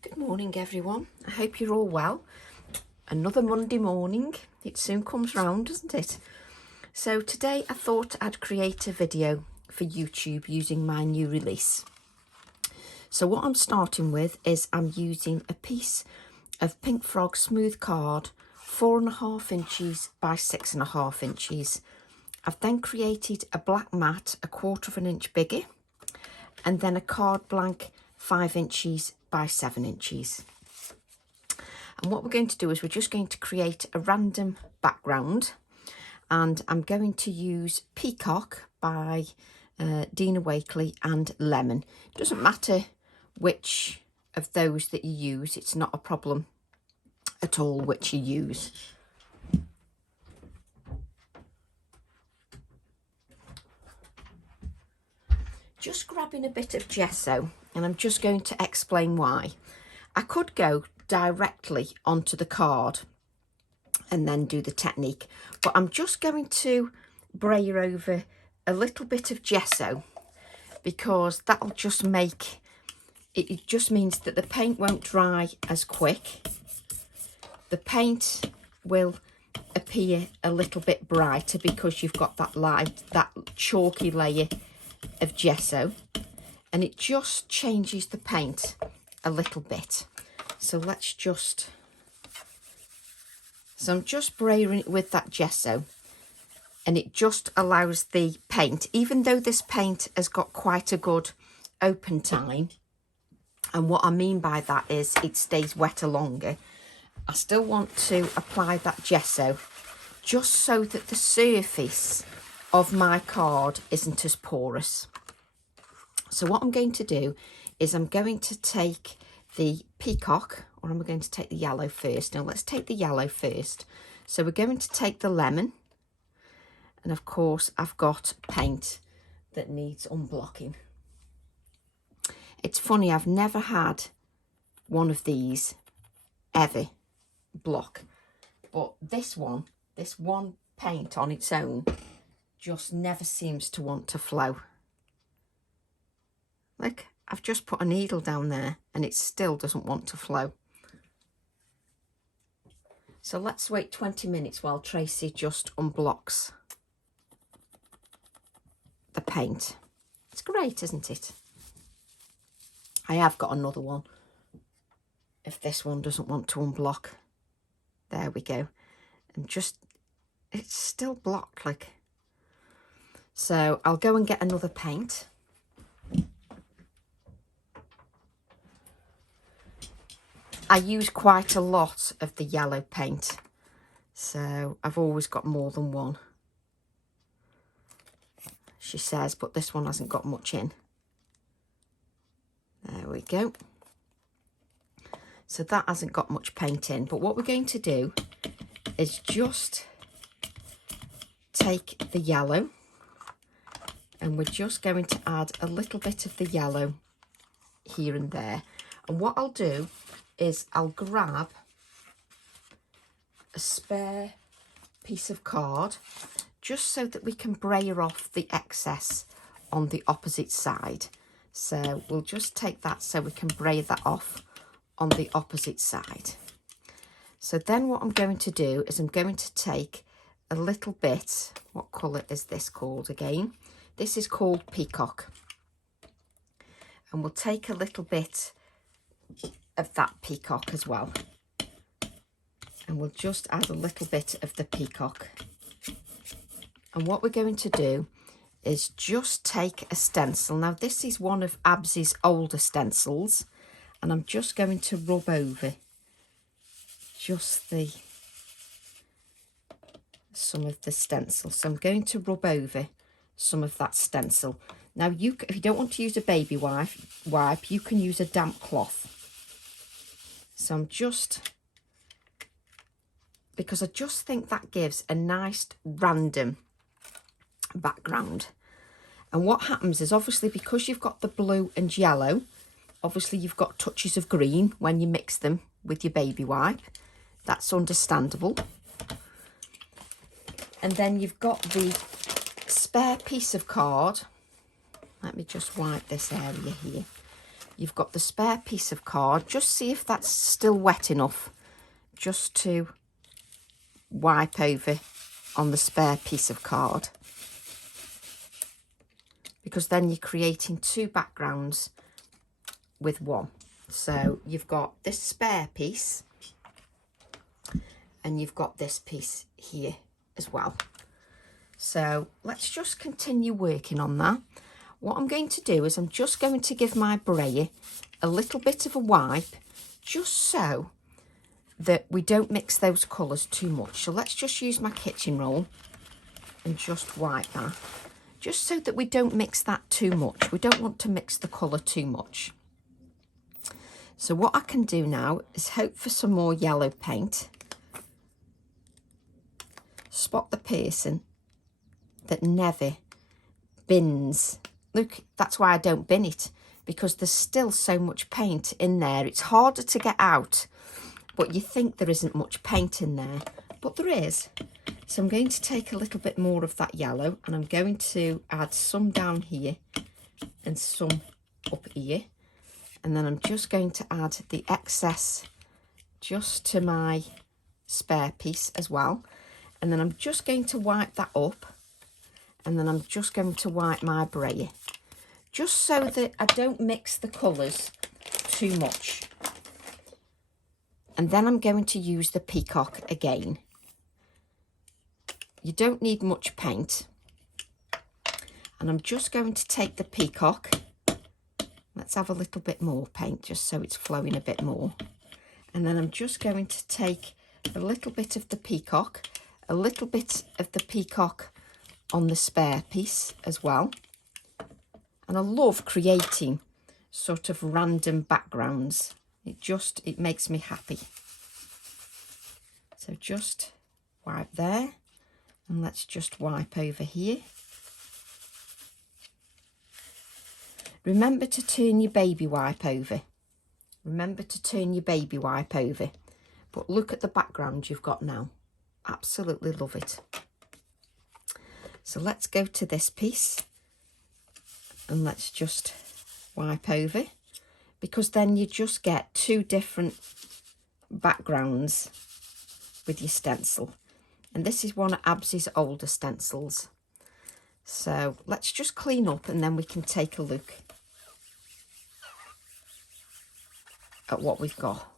Good morning everyone, I hope you're all well. Another Monday morning, it soon comes round, doesn't it? So today I thought I'd create a video for YouTube using my new release. So what I'm starting with is I'm using a piece of Pink Frog smooth card, 4.5 inches by 6.5 inches. I've then created a black mat 1/4 inch bigger and then a card blank 5 inches by 7 inches. And what we're going to do is we're just going to create a random background, and I'm going to use Peacock by Dina Wakley and Lemon. It doesn't matter which of those that you use, it's not a problem at all which you use. Just grabbing a bit of gesso, and I'm just going to explain why. I could go directly onto the card and then do the technique, but I'm just going to brayer over a little bit of gesso because that'll just make it, it just means that the paint won't dry as quick. The paint will appear a little bit brighter because you've got that chalky layer of gesso, and it just changes the paint a little bit. So let's just, I'm just brayering it with that gesso, and it just allows the paint, even though this paint has got quite a good open time, and what I mean by that is it stays wetter longer, I still want to apply that gesso just so that the surface of my card isn't as porous. So what I'm going to do is I'm going to take the Peacock, or I'm going to take the yellow first. Now let's take the yellow first. So we're going to take the lemon, and of course I've got paint that needs unblocking. It's funny, I've never had one of these ever block, but this one paint on its own just never seems to want to flow. Look, I've just put a needle down there and it still doesn't want to flow. So let's wait 20 minutes while Tracy just unblocks the paint. It's great, isn't it? I have got another one if this one doesn't want to unblock. There we go. And just, it's still blocked, like. So I'll go and get another paint. I use quite a lot of the yellow paint, so I've always got more than one, she says, but this one hasn't got much in. There we go. So that hasn't got much paint in, but what we're going to do is just take the yellow, and we're just going to add a little bit of the yellow here and there. And what I'll do is I'll grab a spare piece of card just so that we can brayer off the excess on the opposite side. So we'll just take that so we can brayer that off on the opposite side. So then what I'm going to do is I'm going to take a little bit, what colour is this called again? This is called Peacock. And we'll take a little bit of that Peacock as well. And we'll just add a little bit of the Peacock. And what we're going to do is just take a stencil. Now this is one of Absy's older stencils, and I'm just going to rub over just some of the stencil. So I'm going to rub over some of that stencil. Now if you don't want to use a baby wipe, you can use a damp cloth. So I'm just, because I just think that gives a nice random background. And what happens is, obviously, because you've got the blue and yellow, obviously you've got touches of green when you mix them with your baby wipe. That's understandable. And then you've got the spare piece of card. Let me just wipe this area here. you've got the spare piece of card. Just see if that's still wet enough just to wipe over on the spare piece of card, because then you're creating two backgrounds with one. So you've got this spare piece and you've got this piece here as well. So let's just continue working on that. What I'm going to do is I'm just going to give my brayer a little bit of a wipe, just so that we don't mix those colours too much. So let's just use my kitchen roll and just wipe that, just so that we don't mix that too much. We don't want to mix the colour too much. So what I can do now is hope for some more yellow paint. Spot the person that never bins. Look, that's why I don't bin it, because there's still so much paint in there. It's harder to get out, but you think there isn't much paint in there, but there is. So I'm going to take a little bit more of that yellow, and I'm going to add some down here and some up here. And then I'm just going to add the excess just to my spare piece as well. And then I'm just going to wipe that up. And then I'm just going to wipe my brayer, just so that I don't mix the colours too much. And then I'm going to use the peacock again. You don't need much paint. And I'm just going to take the peacock. Let's have a little bit more paint, just so it's flowing a bit more. And then I'm just going to take a little bit of the peacock, a little bit of the peacock on the spare piece as well. And I love creating sort of random backgrounds. It makes me happy. So just wipe there, and let's just wipe over here. Remember to turn your baby wipe over. Remember to turn your baby wipe over. But look at the background you've got now. Absolutely love it. So let's go to this piece and let's just wipe over, because then you just get two different backgrounds with your stencil. And this is one of Absy's older stencils. So let's just clean up and then we can take a look at what we've got.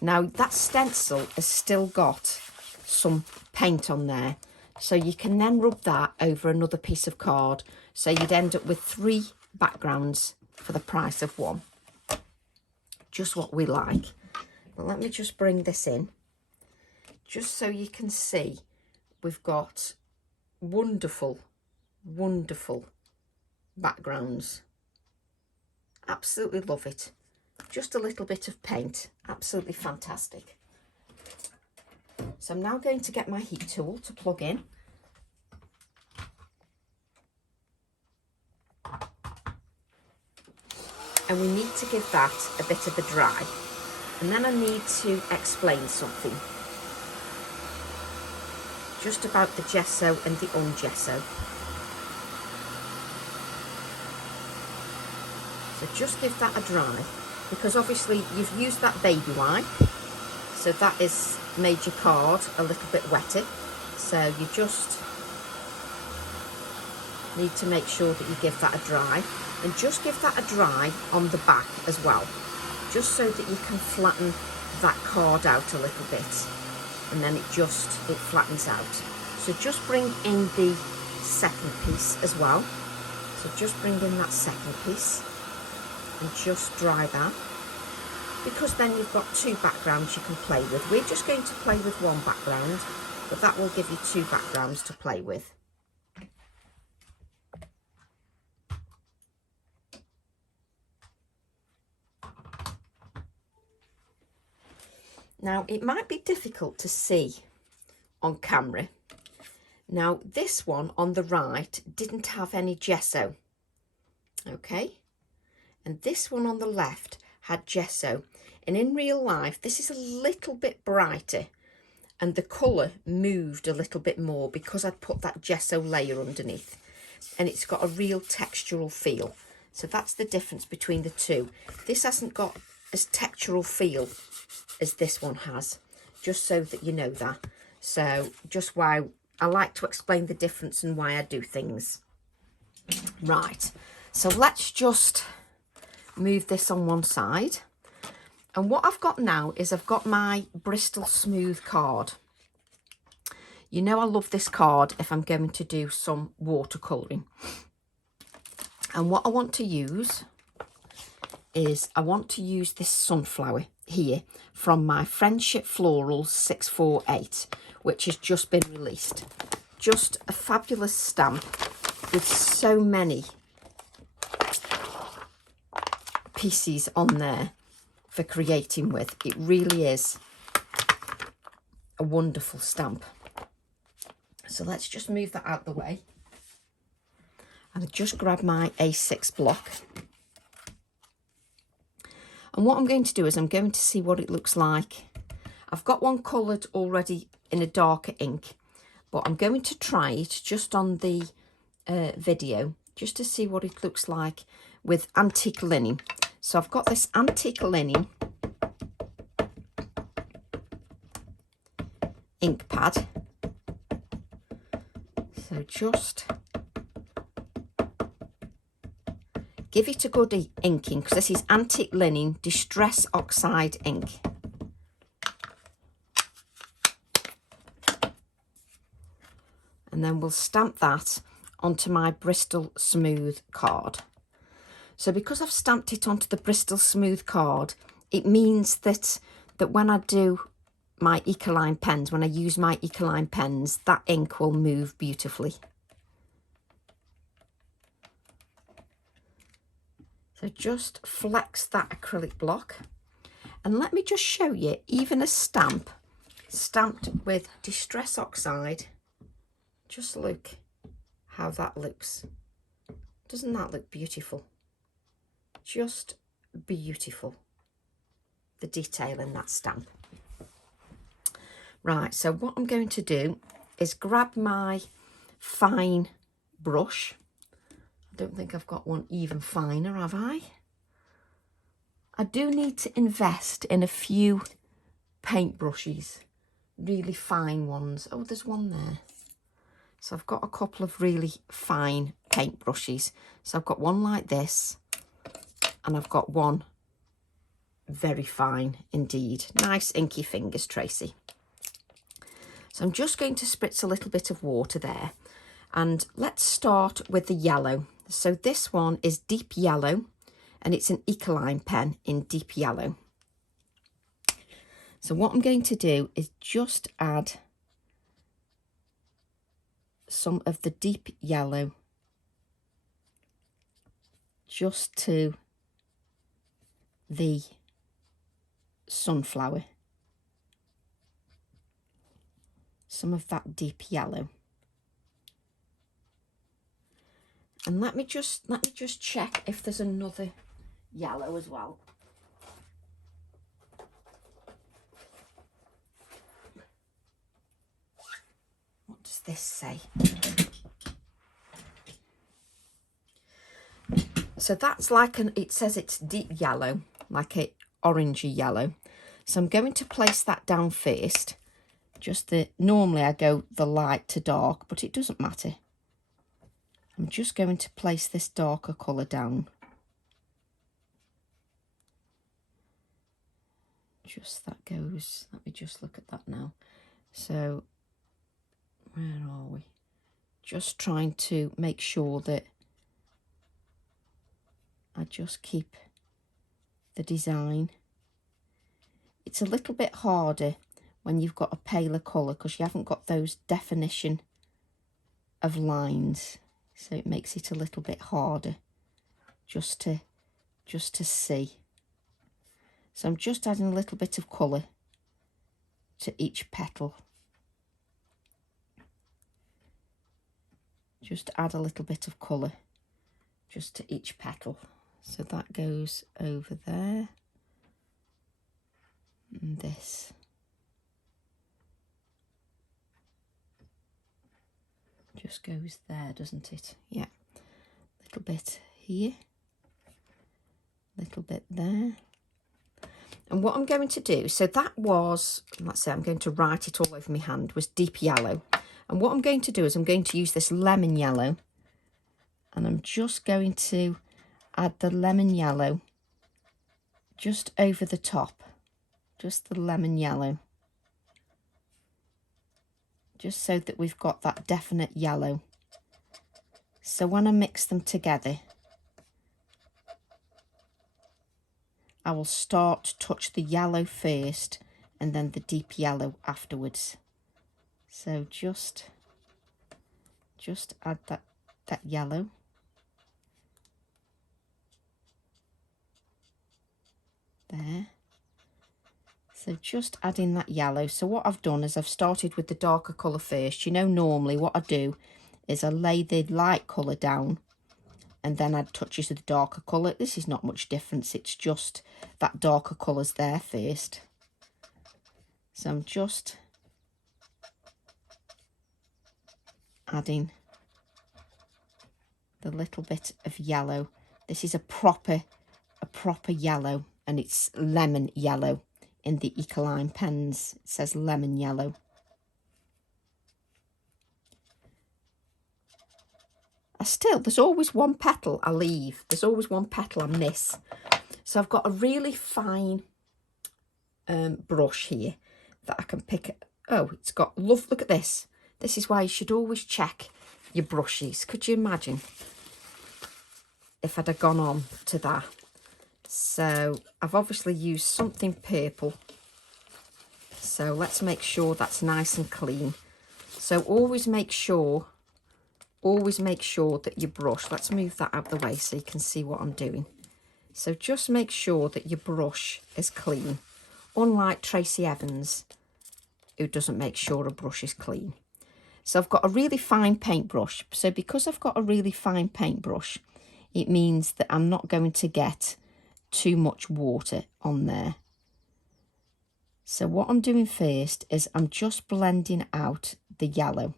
Now that stencil has still got some paint on there, so you can then rub that over another piece of card, so you'd end up with 3 backgrounds for the price of 1. Just what we like. But let me just bring this in, just so you can see we've got wonderful backgrounds. Absolutely love it. Just a little bit of paint, absolutely fantastic. So I'm now going to get my heat tool to plug in. And we need to give that a bit of a dry. And then I need to explain something just about the gesso and the ungesso. So just give that a dry, because obviously you've used that baby wipe, so that has made your card a little bit wetter. So you just need to make sure that you give that a dry, and just give that a dry on the back as well, just so that you can flatten that card out a little bit, and then it flattens out. So just bring in the second piece as well. So just bring in that second piece and just dry that, because then you've got 2 backgrounds you can play with. We're just going to play with 1 background, but that will give you 2 backgrounds to play with. Now, it might be difficult to see on camera. Now, this one on the right didn't have any gesso, okay? And this one on the left had gesso. And in real life, this is a little bit brighter, and the colour moved a little bit more because I'd put that gesso layer underneath, and it's got a real textural feel. So that's the difference between the two. This hasn't got as textural feel as this one has, just so that you know that. So just why I like to explain the difference and why I do things. Right, so let's just move this on one side. And what I've got now is I've got my Bristol Smooth card. You know I love this card if I'm going to do some watercolouring. And what I want to use is I want to use this sunflower here from my Friendship Florals 648, which has just been released. Just a fabulous stamp with so many pieces on there for creating with. It really is a wonderful stamp. So let's just move that out the way. And I just grab my A6 block. And what I'm going to do is I'm going to see what it looks like. I've got one coloured already in a darker ink, but I'm going to try it just on the video, just to see what it looks like with antique linen. So I've got this antique linen ink pad. So just give it a good inking, because this is antique linen distress oxide ink. And then we'll stamp that onto my Bristol Smooth card. So because I've stamped it onto the Bristol Smooth card, it means that when I do my Ecoline pens, when I use my Ecoline pens, that ink will move beautifully. So just flex that acrylic block. And let me just show you even a stamp stamped with Distress Oxide. Just look how that looks. Doesn't that look beautiful? Just beautiful. The detail in that stamp. Right, so what I'm going to do is grab my fine brush. I don't think I've got one even finer, have I? I do need to invest in a few paint brushes, really fine ones. Oh, there's one there. So I've got a couple of really fine paint brushes. So I've got one like this, and I've got one very fine indeed. Nice inky fingers, Tracy. So I'm just going to spritz a little bit of water there. And let's start with the yellow. So this one is deep yellow, and it's an Ecoline pen in deep yellow. So what I'm going to do is just add some of the deep yellow just to the sunflower. Some of that deep yellow. And let me just check if there's another yellow as well. What does this say? So that's like it says it's deep yellow, like a orangey yellow. So I'm going to place that down first. Normally I go the light to dark, but it doesn't matter. I'm just going to place this darker colour down. Just that goes, let me just look at that now. So, where are we? Just trying to make sure that I just keep the design. It's a little bit harder when you've got a paler colour because you haven't got those definition of lines. So it makes it a little bit harder just to see. So I'm just adding a little bit of colour to each petal. Just add a little bit of colour just to each petal. So that goes over there. And this. Just goes there, doesn't it? Yeah. A little bit here. little bit there. And what I'm going to do, so that was, let's say I'm going to write it all over my hand, was deep yellow. And what I'm going to do is I'm going to use this lemon yellow, and I'm just going to add the lemon yellow just over the top, just the lemon yellow, just so that we've got that definite yellow. So when I mix them together, I will start to touch the yellow first and then the deep yellow afterwards. So just add that yellow. There. So just adding that yellow. So what I've done is I've started with the darker colour first. You know, normally what I do is I lay the light colour down and then add touches of the darker colour. This is not much difference, it's just that darker colour's there first. So I'm just adding the little bit of yellow. This is a proper yellow, and it's lemon yellow. In the Ecoline pens, it says lemon yellow. There's always one petal I leave. There's always one petal I miss. So I've got a really fine brush here that I can pick. Oh, it's got love. Look at this. This is why you should always check your brushes. Could you imagine if I'd have gone on to that? So I've obviously used something purple. So let's make sure that's nice and clean. So always make sure that your brush, let's move that out of the way so you can see what I'm doing. So just make sure that your brush is clean, unlike Tracy Evans, who doesn't make sure a brush is clean. So I've got a really fine paintbrush. So because I've got a really fine paintbrush, it means that I'm not going to get too much water on there. So what I'm doing first is I'm just blending out the yellow.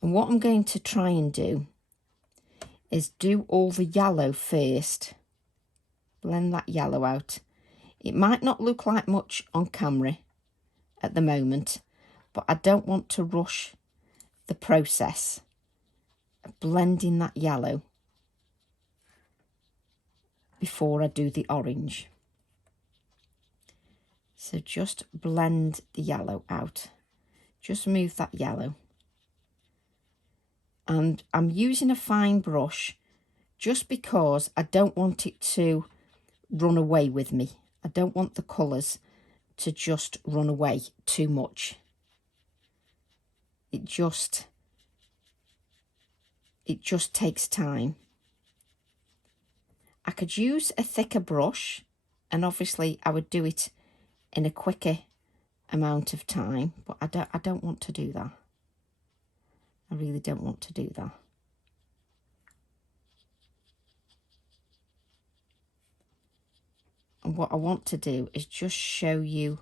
And what I'm going to try and do is do all the yellow first. Blend that yellow out. It might not look like much on camera at the moment, but I don't want to rush the process of blending that yellow before I do the orange. So just blend the yellow out. Just move that yellow. And I'm using a fine brush just because I don't want it to run away with me. I don't want the colours to just run away too much. It just takes time. I could use a thicker brush, and obviously I would do it in a quicker amount of time, but I don't want to do that. I really don't want to do that. And what I want to do is just show you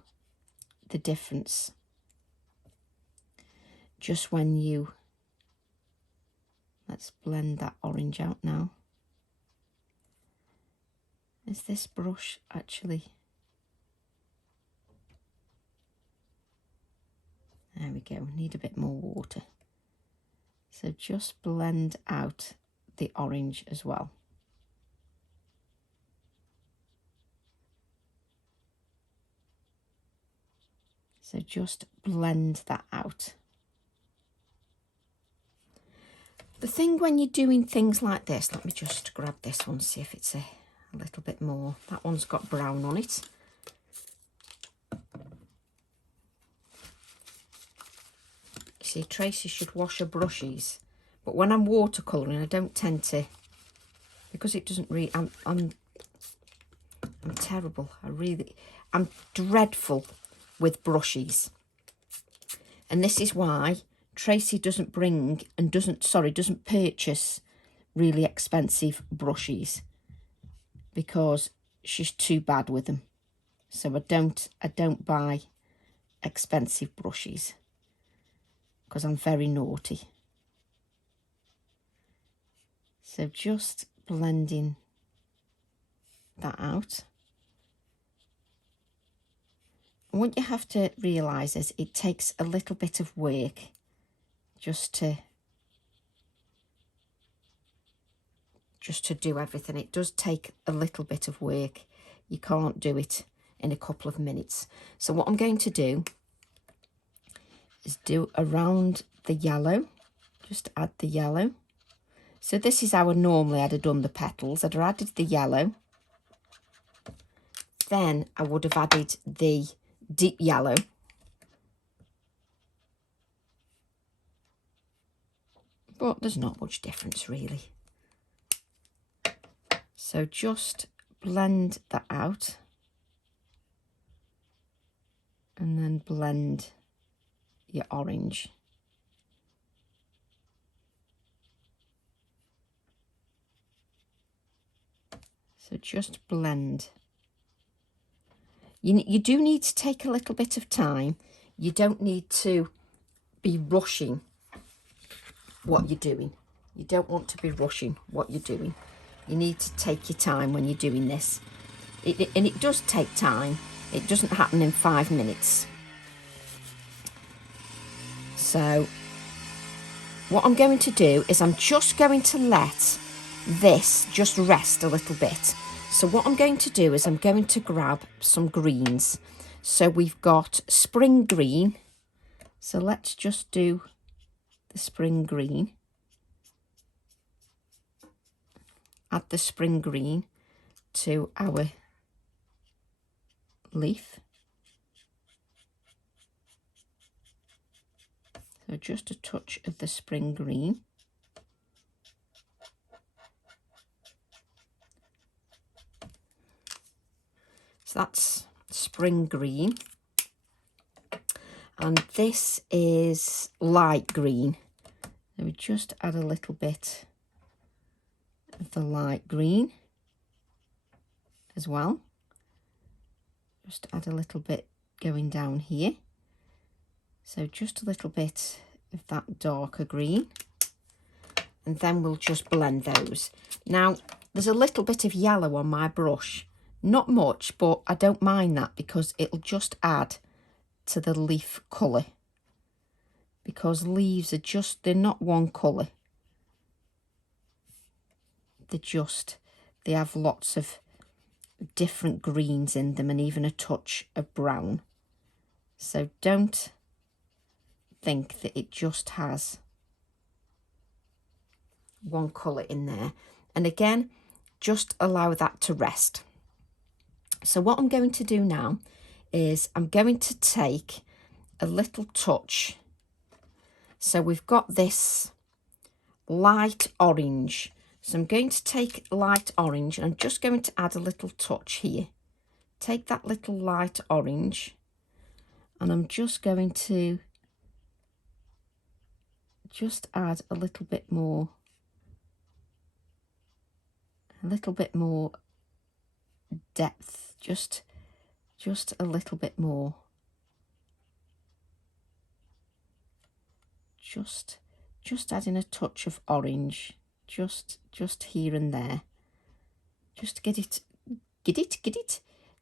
the difference. Just when you, let's blend that orange out now. Is this brush actually, there we go, need a bit more water. So just blend out the orange as well. So just blend that out. The thing when you're doing things like this, let me just grab this one, see if it's a little bit more. That one's got brown on it. See, Tracy should wash her brushes, but when I'm watercolouring, I don't tend to, because it doesn't really, I'm terrible. I'm dreadful with brushes. And this is why Tracy doesn't bring and doesn't purchase really expensive brushes, because she's too bad with them. So I don't buy expensive brushes, because I'm very naughty. So just blending that out. And what you have to realise is it takes a little bit of work just to do everything. It does take a little bit of work. You can't do it in a couple of minutes. So what I'm going to do is do around the yellow, just add the yellow. So this is how normally I'd have done the petals. I'd have added the yellow, then I would have added the deep yellow, but there's not much difference really. So just blend that out and then blend your orange. So just blend. You do need to take a little bit of time. You don't need to be rushing what you're doing. You don't want to be rushing what you're doing. You need to take your time when you're doing this. And it does take time. It doesn't happen in 5 minutes. So what I'm going to do is I'm just going to let this just rest a little bit. So what I'm going to do is I'm going to grab some greens. So we've got spring green. So let's just do the spring green. Add the spring green to our leaf. So just a touch of the spring green. So that's spring green. And this is light green. So we just add a little bit of the light green as well. Just add a little bit going down here. So just a little bit of that darker green. And then we'll just blend those. Now, there's a little bit of yellow on my brush. Not much, but I don't mind that because it'll just add to the leaf colour. Because leaves are just, they're not one colour. They have lots of different greens in them and even a touch of brown. So don't think that it just has one colour in there. And again, just allow that to rest. So what I'm going to do now is I'm going to take a little touch. So we've got this light orange. So I'm going to take light orange and I'm just going to add a little touch here. Take that little light orange and I'm just going to just add a little bit more depth, just a little bit more. Just adding a touch of orange, just here and there. Just get it.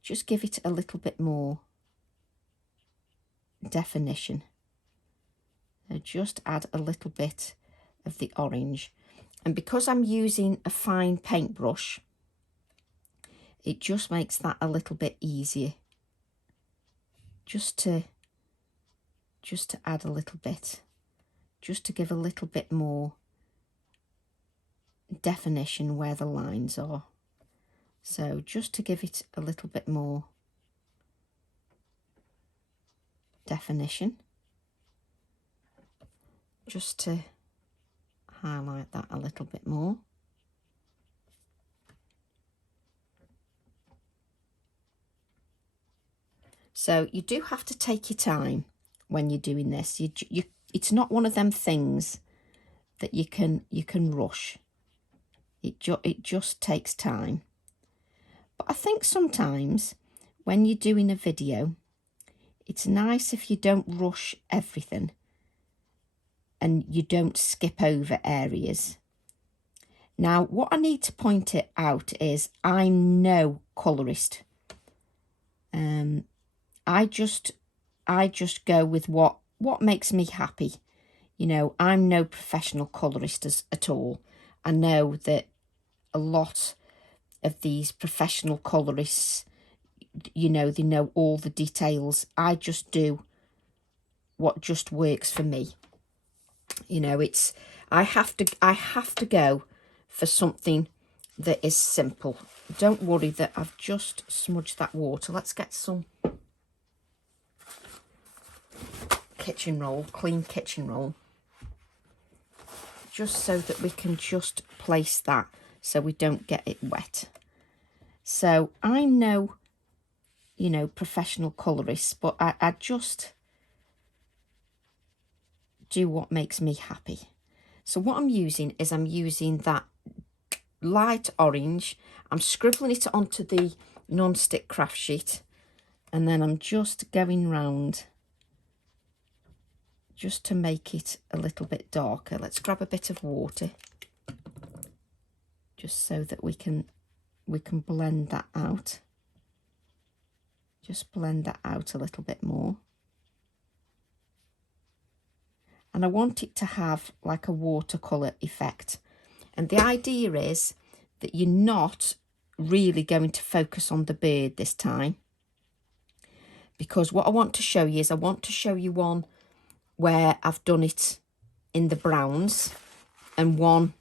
Just give it a little bit more definition. So just add a little bit of the orange. And because I'm using a fine paintbrush, it just makes that a little bit easier. Just to add a little bit. Just to give a little bit more definition where the lines are. So just to give it a little bit more definition. Just to highlight that a little bit more. So you do have to take your time when you're doing this. It's not one of them things that you can rush. It just takes time. But I think sometimes when you're doing a video, it's nice if you don't rush everything and you don't skip over areas. Now, what I need to point it out is I'm no colourist. I just go with what makes me happy. You know, I'm no professional colourist at all. I know that a lot of these professional colourists, you know, they know all the details. I just do what just works for me. You know, I have to go for something that is simple. Don't worry that I've just smudged that water. Let's get some kitchen roll, clean kitchen roll, just so that we can just place that so we don't get it wet. So I'm no, you know, professional colourist, but I just do what makes me happy. So what I'm using is that light orange. I'm scribbling it onto the non-stick craft sheet, and then I'm just going round just to make it a little bit darker. Let's grab a bit of water just so that we can blend that out. Just blend that out a little bit more. And I want it to have like a watercolour effect. And the idea is that you're not really going to focus on the bird this time, because what I want to show you is I want to show you one where I've done it in the browns and one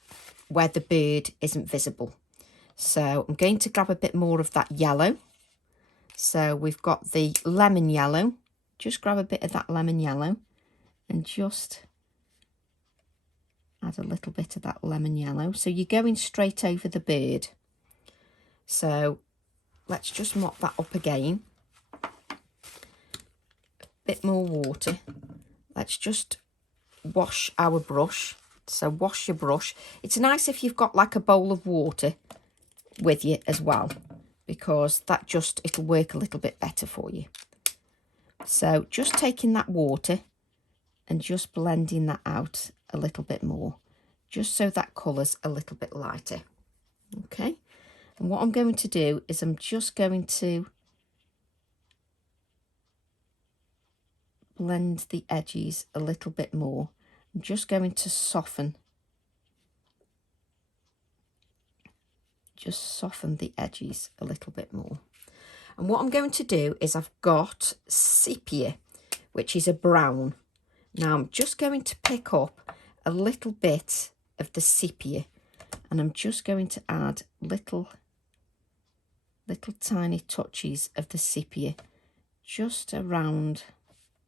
where the bird isn't visible. So I'm going to grab a bit more of that yellow. So we've got the lemon yellow. Just grab a bit of that lemon yellow and just add a little bit of that lemon yellow. So you're going straight over the bird. So let's just mop that up again. A bit more water. Let's just wash our brush. So wash your brush. It's nice if you've got like a bowl of water with you as well, because that it'll work a little bit better for you. So just taking that water and just blending that out a little bit more, just so that colour's a little bit lighter. Okay, and what I'm going to do is I'm just going to blend the edges a little bit more. I'm just going to soften the edges a little bit more. And what I'm going to do is I've got sepia, which is a brown. Now I'm just going to pick up a little bit of the sepia, and I'm just going to add little tiny touches of the sepia just around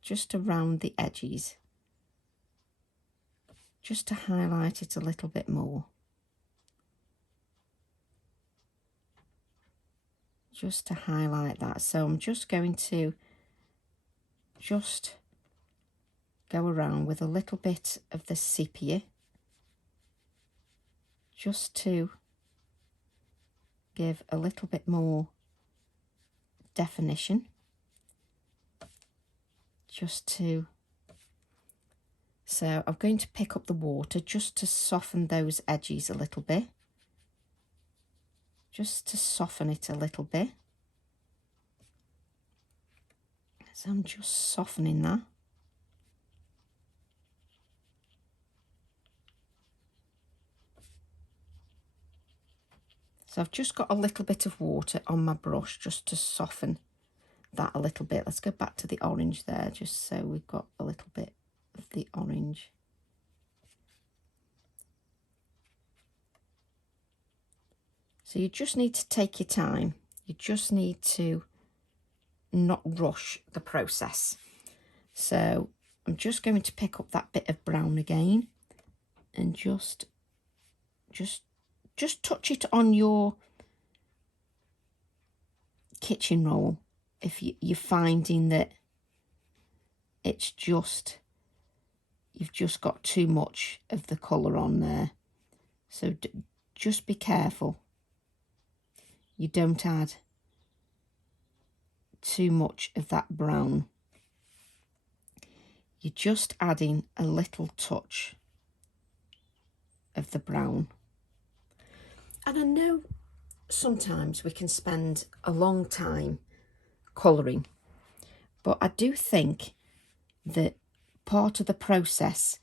the edges, just to highlight it a little bit more. Just to highlight that. So I'm just going to just go around with a little bit of the sepia, just to give a little bit more definition. So I'm going to pick up the water just to soften those edges a little bit. Just to soften it a little bit. So I'm just softening that. So I've just got a little bit of water on my brush just to soften that a little bit. Let's go back to the orange there, just so we've got a little bit of the orange. So you just need to take your time. You just need to not rush the process. So I'm just going to pick up that bit of brown again and just touch it on your kitchen roll if you're finding that it's just, you've just got too much of the colour on there. So just be careful you don't add too much of that brown. You're just adding a little touch of the brown. And I know sometimes we can spend a long time colouring, but I do think that part of the process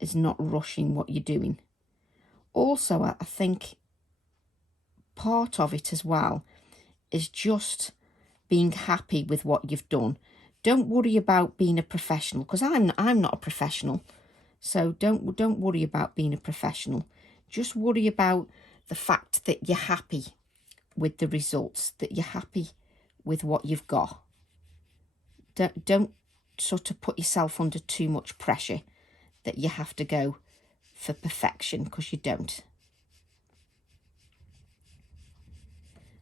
is not rushing what you're doing. Also, I think part of it as well is just being happy with what you've done. Don't worry about being a professional, because I'm not a professional. So don't worry about being a professional. Just worry about the fact that you're happy with the results, that you're happy with what you've got. Don't sort of put yourself under too much pressure that you have to go for perfection, because you don't.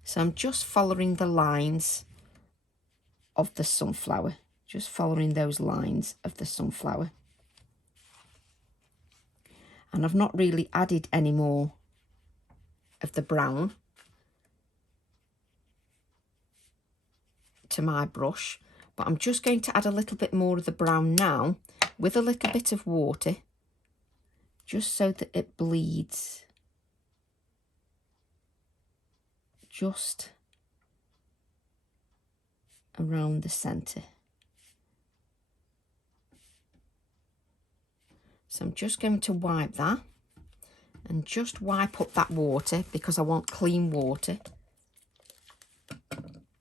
So I'm just following the lines of the sunflower, just following those lines of the sunflower. And I've not really added any more of the brown to my brush, but I'm just going to add a little bit more of the brown now with a little bit of water, just so that it bleeds just around the centre. So I'm just going to wipe that and just wipe up that water, because I want clean water.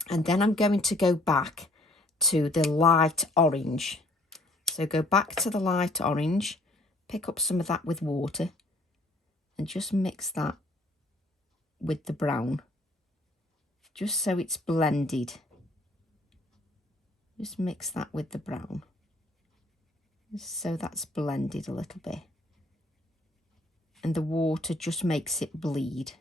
And then I'm going to go back to the light orange. So go back to the light orange, pick up some of that with water and just mix that with the brown, just so it's blended. Just mix that with the brown, so that's blended a little bit. And the water just makes it bleed.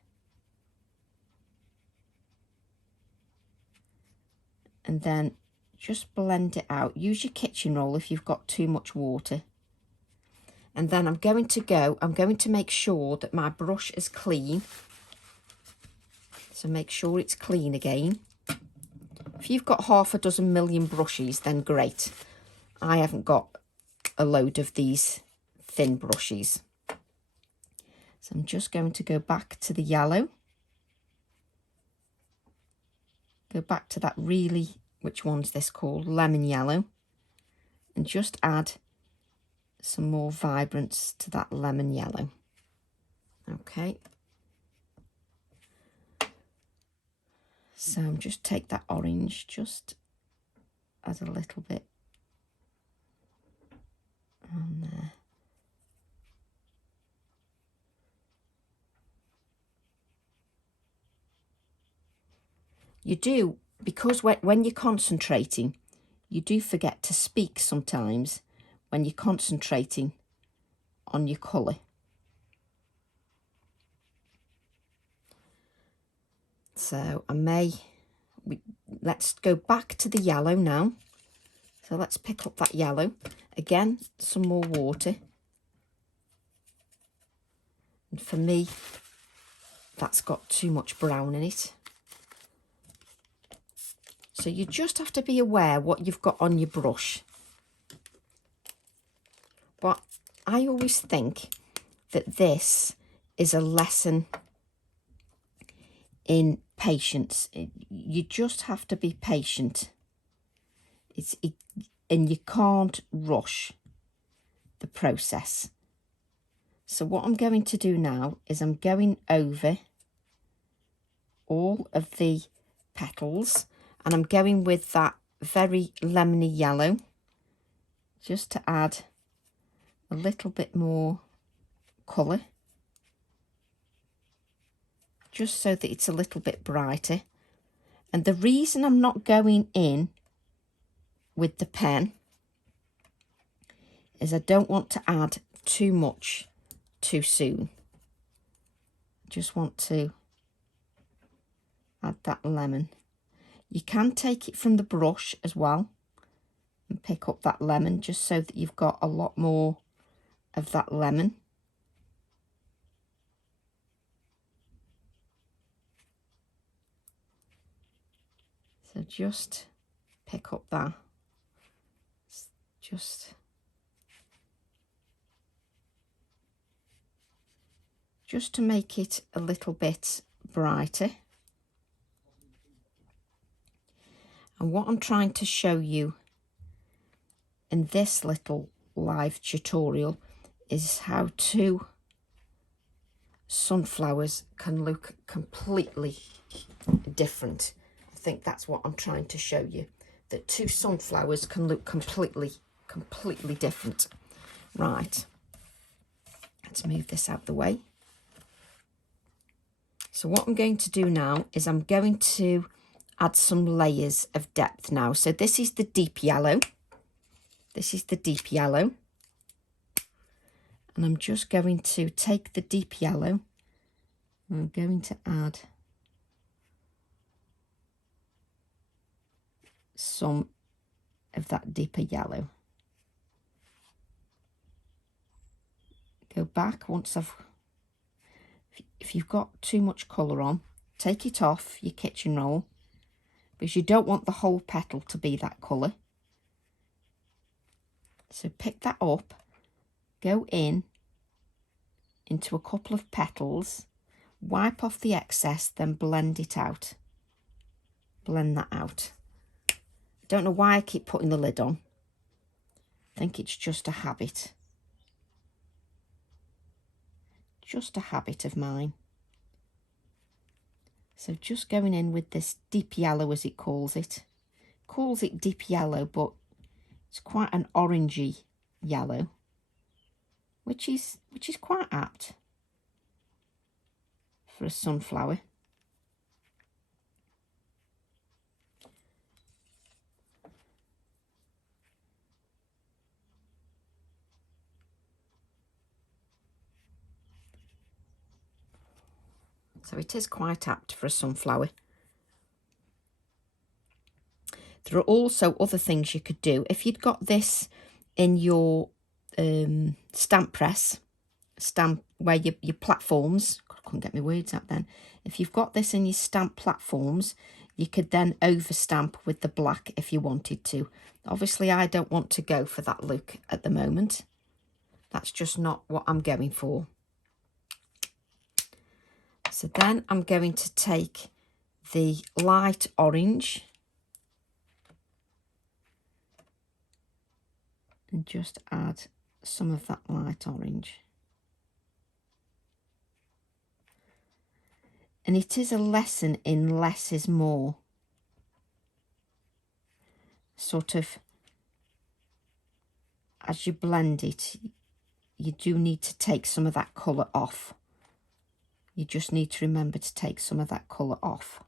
And then just blend it out. Use your kitchen roll if you've got too much water. And then I'm going to make sure that my brush is clean. So make sure it's clean again. If you've got 6 million brushes, then great. I haven't got a load of these thin brushes. So I'm just going to go back to the yellow. Go back to that really, which one's this called? Lemon yellow. And just add some more vibrance to that lemon yellow. Okay. So just take that orange, just add a little bit on there. You do, because when you're concentrating, you do forget to speak sometimes when you're concentrating on your colour. So let's go back to the yellow now. So let's pick up that yellow. Again, some more water. And for me, that's got too much brown in it. So you just have to be aware what you've got on your brush. But I always think that this is a lesson in patience. You just have to be patient. And you can't rush the process. So what I'm going to do now is I'm going over all of the petals, and I'm going with that very lemony yellow, just to add a little bit more colour, just so that it's a little bit brighter. And the reason I'm not going in with the pen is I don't want to add too much too soon. Just want to add that lemon. You can take it from the brush as well and pick up that lemon, just so that you've got a lot more of that lemon. So just pick up that. Just just to make it a little bit brighter. And what I'm trying to show you in this little live tutorial is how two sunflowers can look completely different. I think that's what I'm trying to show you, that two sunflowers can look completely different. Right, let's move this out the way. So what I'm going to do now is I'm going to add some layers of depth now. So this is the deep yellow. This is the deep yellow. And I'm just going to take the deep yellow and I'm going to add some of that deeper yellow. Go back once if you've got too much colour on, take it off your kitchen roll, because you don't want the whole petal to be that colour. So pick that up, go into a couple of petals, wipe off the excess, then blend it out. Blend that out. I don't know why I keep putting the lid on. I think it's just a habit. Just a habit of mine. So just going in with this deep yellow, as it calls it. Calls it deep yellow, but it's quite an orangey yellow, which is quite apt for a sunflower. So it is quite apt for a sunflower. There are also other things you could do. If you'd got this in your stamp press, where your platforms, God, I couldn't get my words out then. If you've got this in your stamp platforms, you could then over stamp with the black if you wanted to. Obviously, I don't want to go for that look at the moment. That's just not what I'm going for. So then I'm going to take the light orange and just add some of that light orange. And it is a lesson in less is more. Sort of, as you blend it, you do need to take some of that colour off. You just need to remember to take some of that colour off.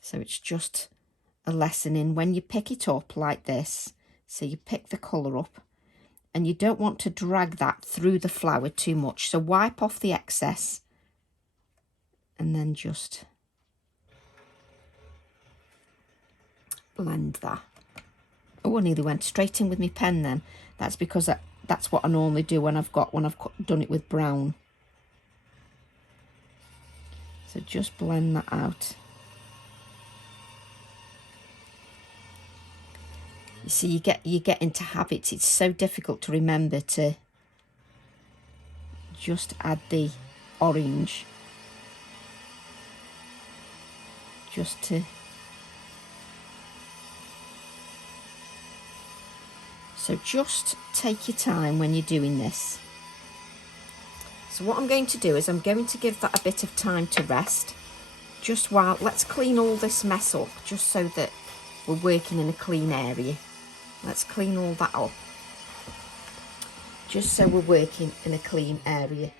So it's just a lesson in when you pick it up like this. So you pick the colour up and you don't want to drag that through the flower too much. So wipe off the excess and then just blend that. Oh, I nearly went straight in with my pen then. That's because that's what I normally do when I've done it with brown. So just blend that out. You see, you get into habits. It's so difficult to remember to just add the orange. Just to... So just take your time when you're doing this. So what I'm going to do is I'm going to give that a bit of time to rest. Just while, let's clean all this mess up, just so that we're working in a clean area. Let's clean all that up. Just so we're working in a clean area.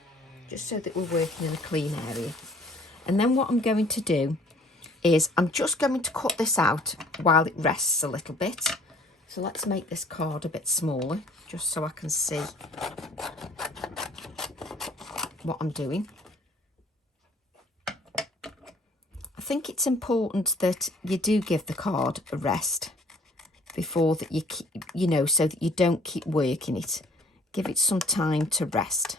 Just so that we're working in a clean area. And then what I'm going to do is I'm just going to cut this out while it rests a little bit. So let's make this card a bit smaller, just so I can see what I'm doing. I think it's important that you do give the card a rest before that you know, so that you don't keep working it. Give it some time to rest.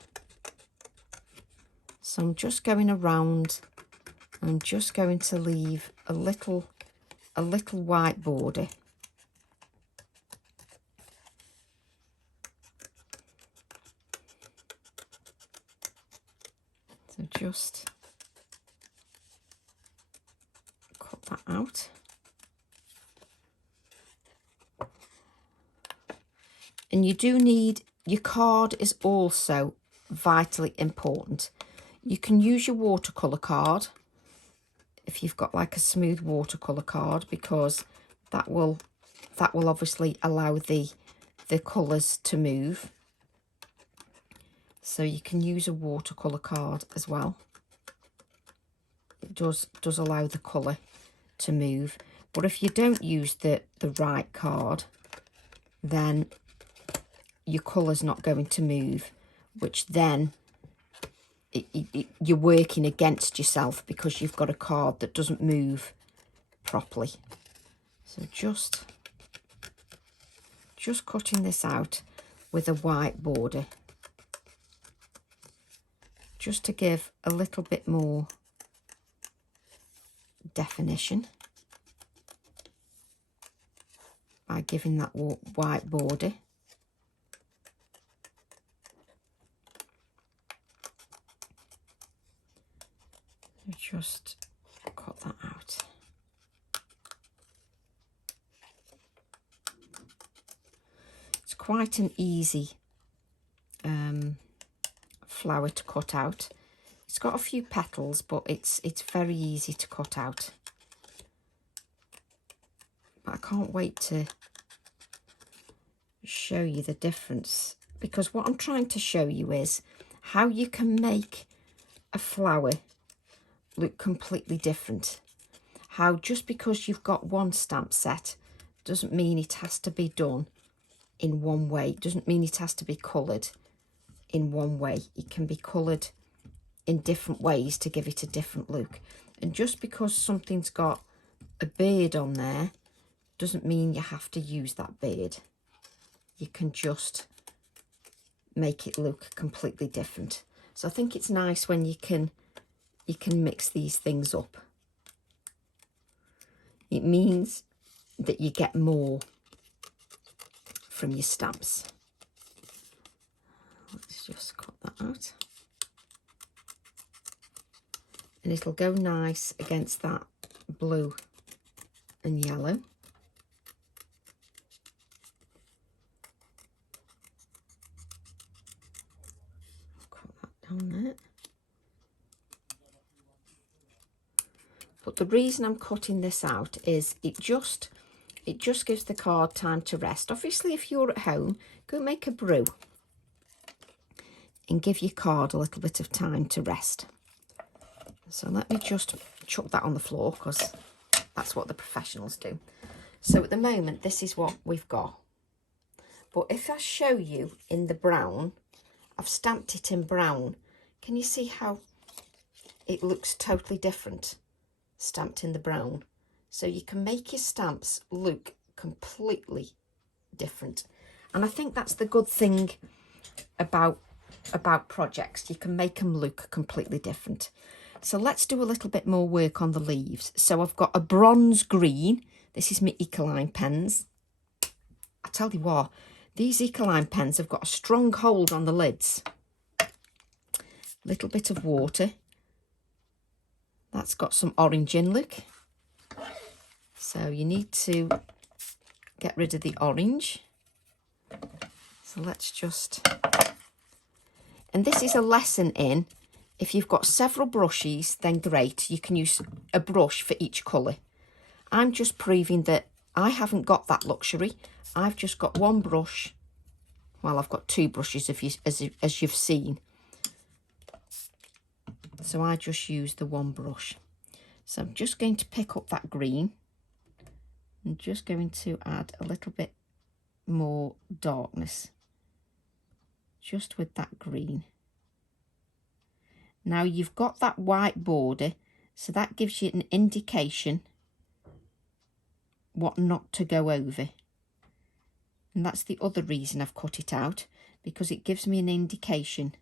So I'm just going around. I'm just going to leave a little white border. just cut that out. And you do need, your card is also vitally important. You can use your watercolour card if you've got like a smooth watercolour card, because that will obviously allow the colours to move. So you can use a watercolour card as well. It does allow the colour to move. But if you don't use the right card, then your colour's not going to move, which then you're working against yourself because you've got a card that doesn't move properly. So just cutting this out with a white border, just to give a little bit more definition by giving that white border. Just cut that out. It's quite an easy flower to cut out. It's got a few petals, but it's very easy to cut out. But I can't wait to show you the difference, because what I'm trying to show you is how you can make a flower look completely different. How just because you've got one stamp set doesn't mean it has to be done in one way. It doesn't mean it has to be coloured in one way. It can be coloured in different ways to give it a different look. And just because something's got a bird on there doesn't mean you have to use that bird. You can just make it look completely different. So I think it's nice when you can mix these things up. It means that you get more from your stamps. Let's just cut that out. And it'll go nice against that blue and yellow. Cut that down there. But the reason I'm cutting this out is it just gives the card time to rest. Obviously, if you're at home, go make a brew and give your card a little bit of time to rest. So let me just chuck that on the floor, because that's what the professionals do. So at the moment, this is what we've got. But if I show you in the brown, I've stamped it in brown. Can you see how it looks totally different stamped in the brown? So you can make your stamps look completely different. And I think that's the good thing about projects. You can make them look completely different. So let's do a little bit more work on the leaves. So I've got a bronze green. This is my Ecoline pens. I tell you what, these Ecoline pens have got a strong hold on the lids. Little bit of water. That's got some orange in, look. So you need to get rid of the orange. So let's just... And this is a lesson in, if you've got several brushes, then great. You can use a brush for each colour. I'm just proving that I haven't got that luxury. I've just got one brush. Well, I've got two brushes, as you've seen. So I just use the one brush. So I'm just going to pick up that green. I'm just going to add a little bit more darkness just with that green. Now you've got that white border, so that gives you an indication what not to go over. And that's the other reason I've cut it out, because it gives me an indication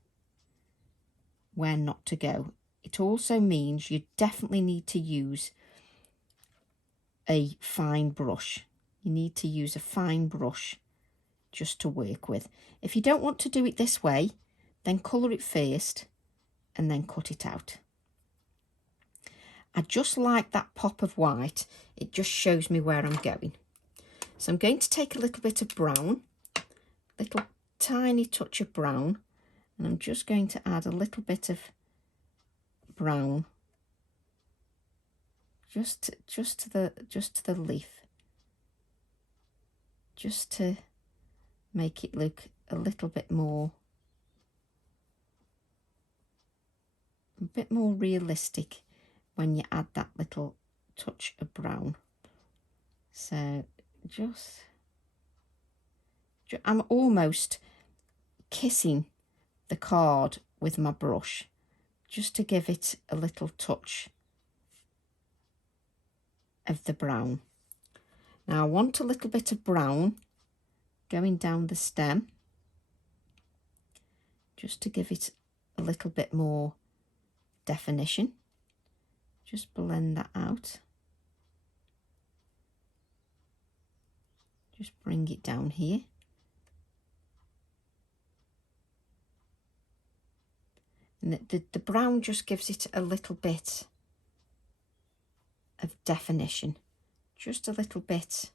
where not to go. It also means you definitely need to use a fine brush. You need to use a fine brush just to work with. If you don't want to do it this way, then colour it first and then cut it out. I just like that pop of white. It just shows me where I'm going. So I'm going to take a little bit of brown, little tiny touch of brown, and I'm just going to add a little bit of brown just to the leaf, just to make it look a little bit more realistic when you add that little touch of brown. So I'm almost kissing the card with my brush just to give it a little touch of the brown. Now I want a little bit of brown going down the stem just to give it a little bit more definition. Just blend that out. Just bring it down here. And the brown just gives it a little bit of definition. Just a little bit.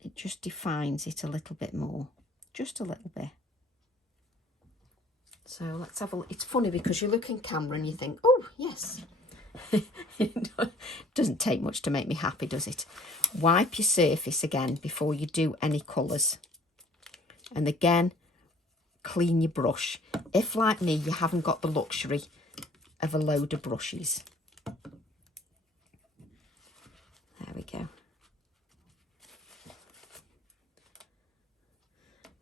It just defines it a little bit more. Just a little bit. So let's have a look. It's funny because you look in camera and you think, oh, yes. It doesn't take much to make me happy, does it? Wipe your surface again before you do any colours. And again, clean your brush. If, like me, you haven't got the luxury of a load of brushes. There we go.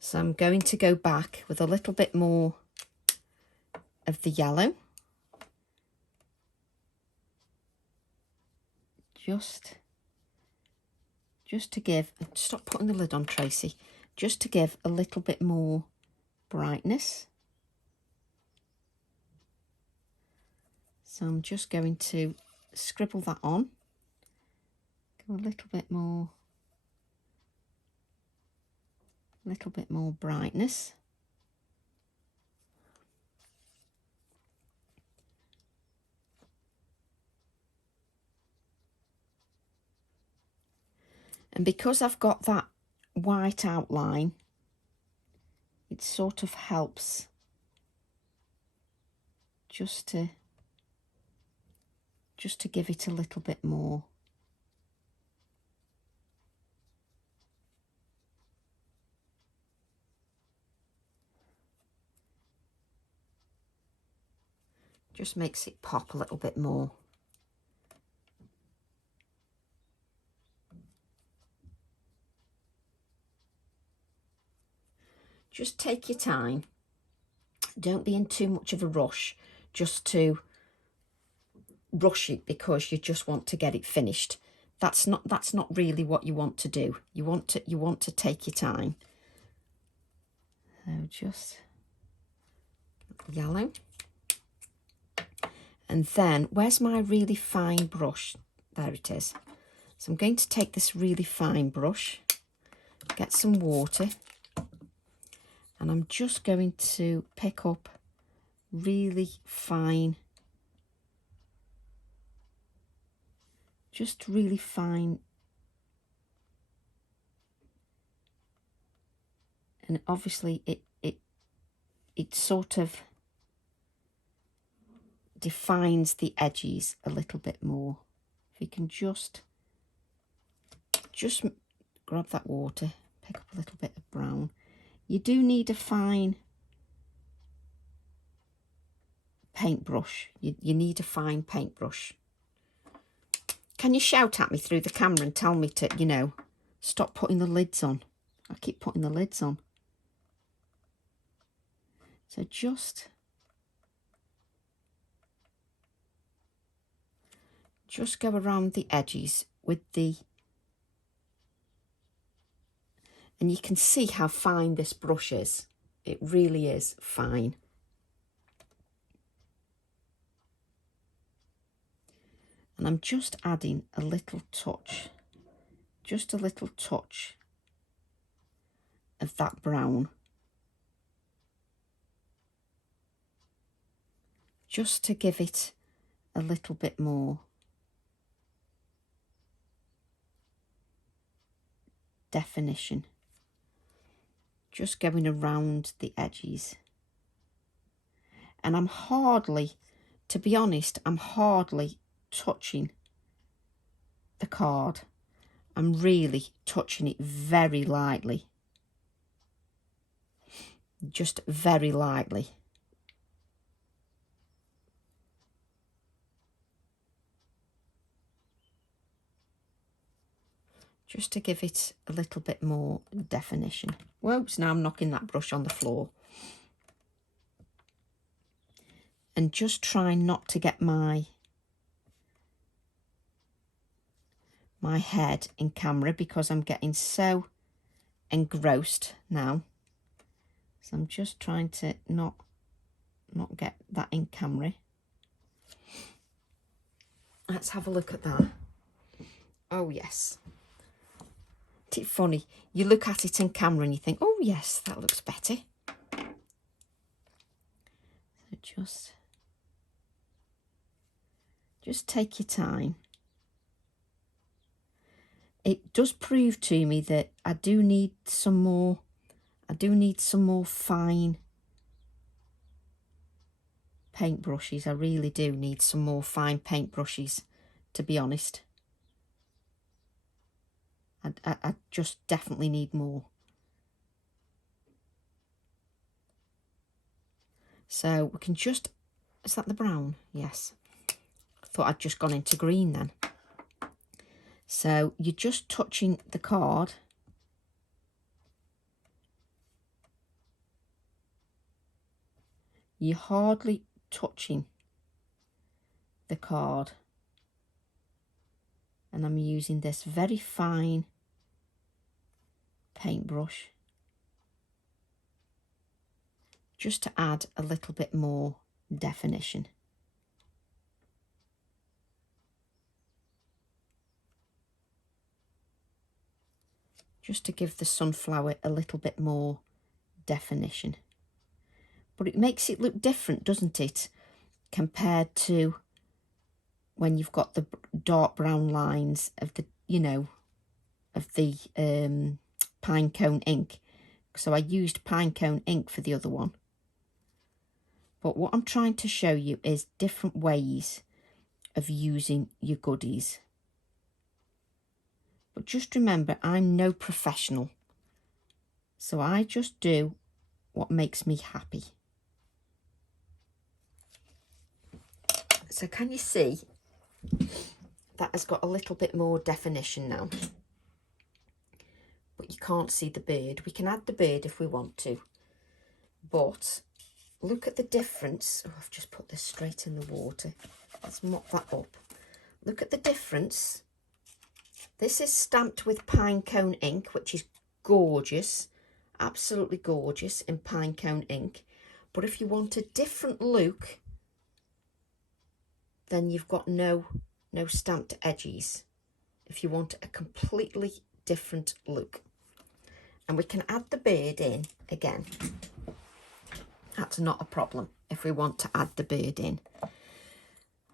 So I'm going to go back with a little bit more of the yellow. Just to give, stop putting the lid on, Tracy, just to give a little bit more brightness. So I'm just going to scribble that on. Go a little bit more brightness. And because I've got that white outline, it sort of helps just to give it a little bit more. Just makes it pop a little bit more. Just take your time. Don't be in too much of a rush just to rush it because you just want to get it finished. That's not really what you want to do. You want to take your time. So just yellow. And then where's my really fine brush? There it is. So I'm going to take this really fine brush, get some water, and I'm just going to pick up really fine, just really fine. And obviously it sort of defines the edges a little bit more. If you can just grab that water, pick up a little bit of brown. You do need a fine paintbrush. You need a fine paintbrush. Can you shout at me through the camera and tell me to, you know, stop putting the lids on? I keep putting the lids on. So just go around the edges with the, and you can see how fine this brush is. It really is fine. And I'm just adding a little touch, just a little touch of that brown. just to give it a little bit more definition. Just going around the edges. And I'm hardly, to be honest, I'm hardly touching the card. I'm really touching it very lightly. Just very lightly. Just to give it a little bit more definition. Whoops, now I'm knocking that brush on the floor. And just try not to get my head in camera, because I'm getting so engrossed now. So I'm just trying to not get that in camera. Let's have a look at that. Oh yes. Isn't it funny? You look at it in camera and you think, oh yes, that looks better. So just take your time. It does prove to me that I do need some more fine paintbrushes. I really do need some more fine paintbrushes, to be honest. I just definitely need more. So we can just, is that the brown? Yes. I thought I'd just gone into green then. So you're just touching the card. You're hardly touching the card. And I'm using this very fine paintbrush just to add a little bit more definition. Just to give the sunflower a little bit more definition. But it makes it look different, doesn't it, compared to when you've got the dark brown lines of the, you know, of the pine cone ink. So I used pine cone ink for the other one. But what I'm trying to show you is different ways of using your goodies. But just remember, I'm no professional. So I just do what makes me happy. So can you see that has got a little bit more definition now? But you can't see the bird. We can add the bird if we want to. But look at the difference. Oh, I've just put this straight in the water. Let's mop that up. Look at the difference. This is stamped with pine cone ink, which is gorgeous. Absolutely gorgeous in pine cone ink. But if you want a different look, then you've got no stamped edges. If you want a completely different look. And we can add the bird in again. That's not a problem if we want to add the bird in.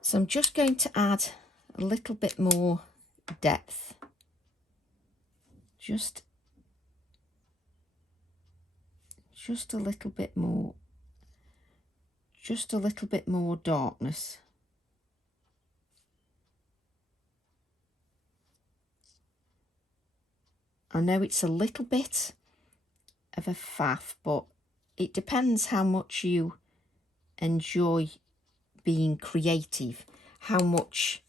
So I'm just going to add a little bit more depth. Just a little bit more. Just a little bit more darkness. I know it's a little bit of a faff, but it depends how much you enjoy being creative, how much,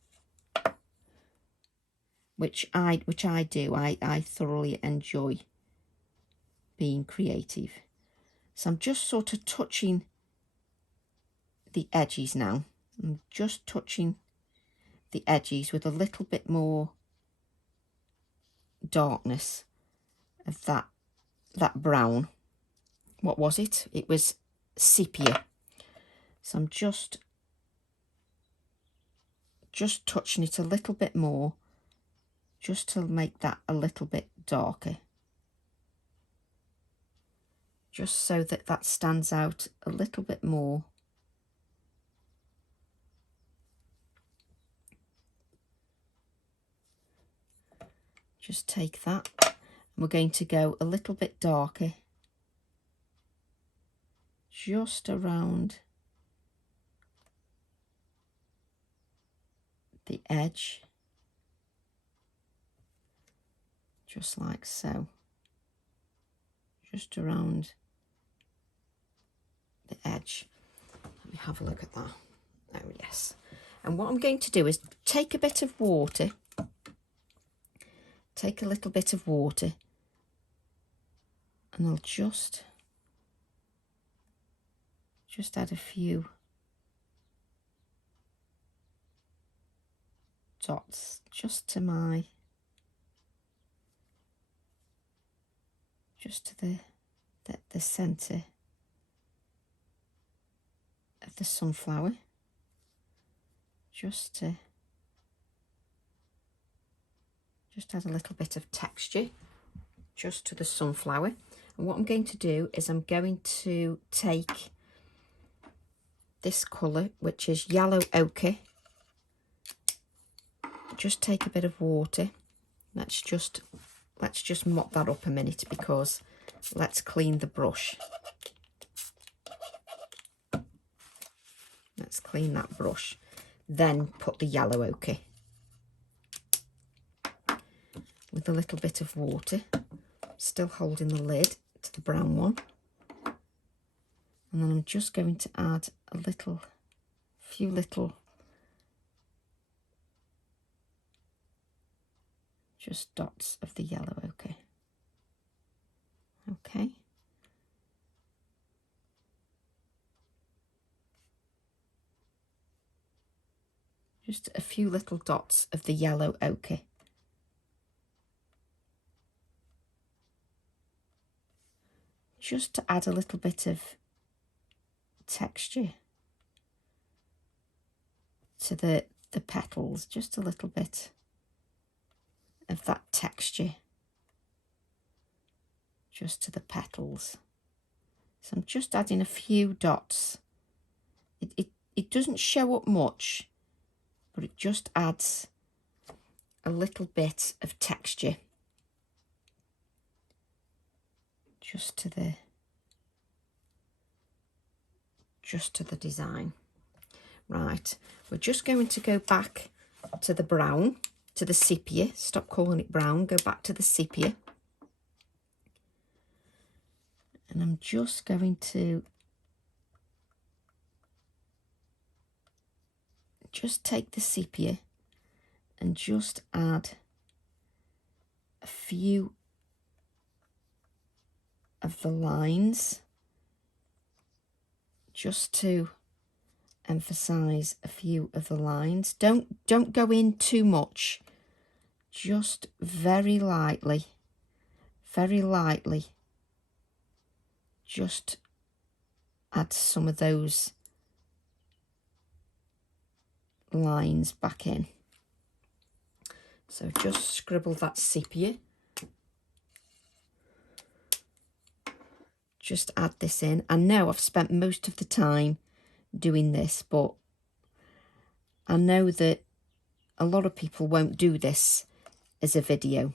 which I do. I thoroughly enjoy being creative. So I'm just sort of touching the edges now. I'm just touching the edges with a little bit more darkness of that brown. What was it? It was sepia. So I'm just touching it a little bit more, just to make that a little bit darker, just so that stands out a little bit more. Just take that, and we're going to go a little bit darker, just around the edge, just like so, just around the edge. Let me have a look at that. Oh yes. And what I'm going to do is take a bit of water, take a little bit of water, and I'll just add a few dots just to the centre of the sunflower, just add a little bit of texture just to the sunflower. And what I'm going to do is I'm going to take this colour, which is yellow ochre. Just take a bit of water. Let's just mop that up a minute, because let's clean the brush. Let's clean that brush. Then put the yellow ochre with a little bit of water, still holding the lid to the brown one. And then I'm just going to add a few little just dots of the yellow ochre. Okay. Just a few little dots of the yellow ochre. Just to add a little bit of texture to the petals, just a little bit of that texture just to the petals. So I'm just adding a few dots. It doesn't show up much, but it just adds a little bit of texture just to the design. Right, we're just going to go back to the brown, to the sepia. Stop calling it brown, go back to the sepia. And I'm just going to take the sepia and just add a few of the lines, just to emphasize a few of the lines. Don't go in too much, just very lightly, just add some of those lines back in. So just scribble that sepia, just add this in. I know I've spent most of the time doing this, but I know that a lot of people won't do this as a video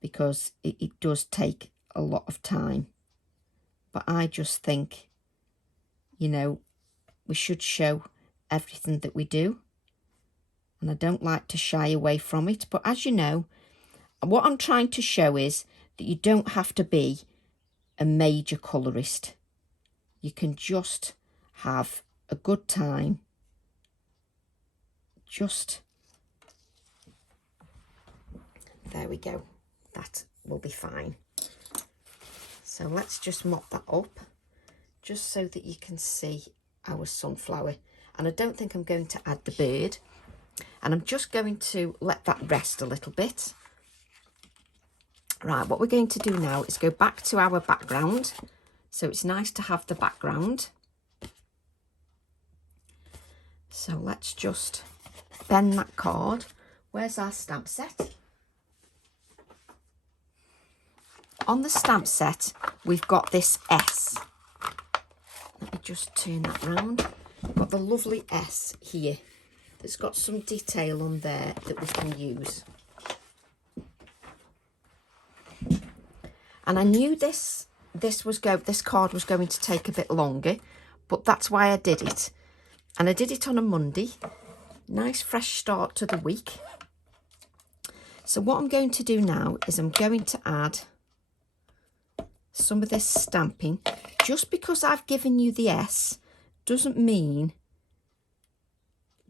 because it does take a lot of time. But I just think, you know, we should show everything that we do, and I don't like to shy away from it. But as you know, what I'm trying to show is that you don't have to be a major colourist. You can just have a good time. Just there we go, that will be fine. So let's just mop that up just so that you can see our sunflower. And I don't think I'm going to add the bird, and I'm just going to let that rest a little bit. Right, what we're going to do now is go back to our background. So it's nice to have the background. So let's just bend that card. Where's our stamp set? On the stamp set, we've got this S. Let me just turn that round. We've got the lovely S here. That's got some detail on there that we can use. And I knew this card was going to take a bit longer, but that's why I did it. And I did it on a Monday. Nice fresh start to the week. So what I'm going to do now is I'm going to add some of this stamping. Just because I've given you the S doesn't mean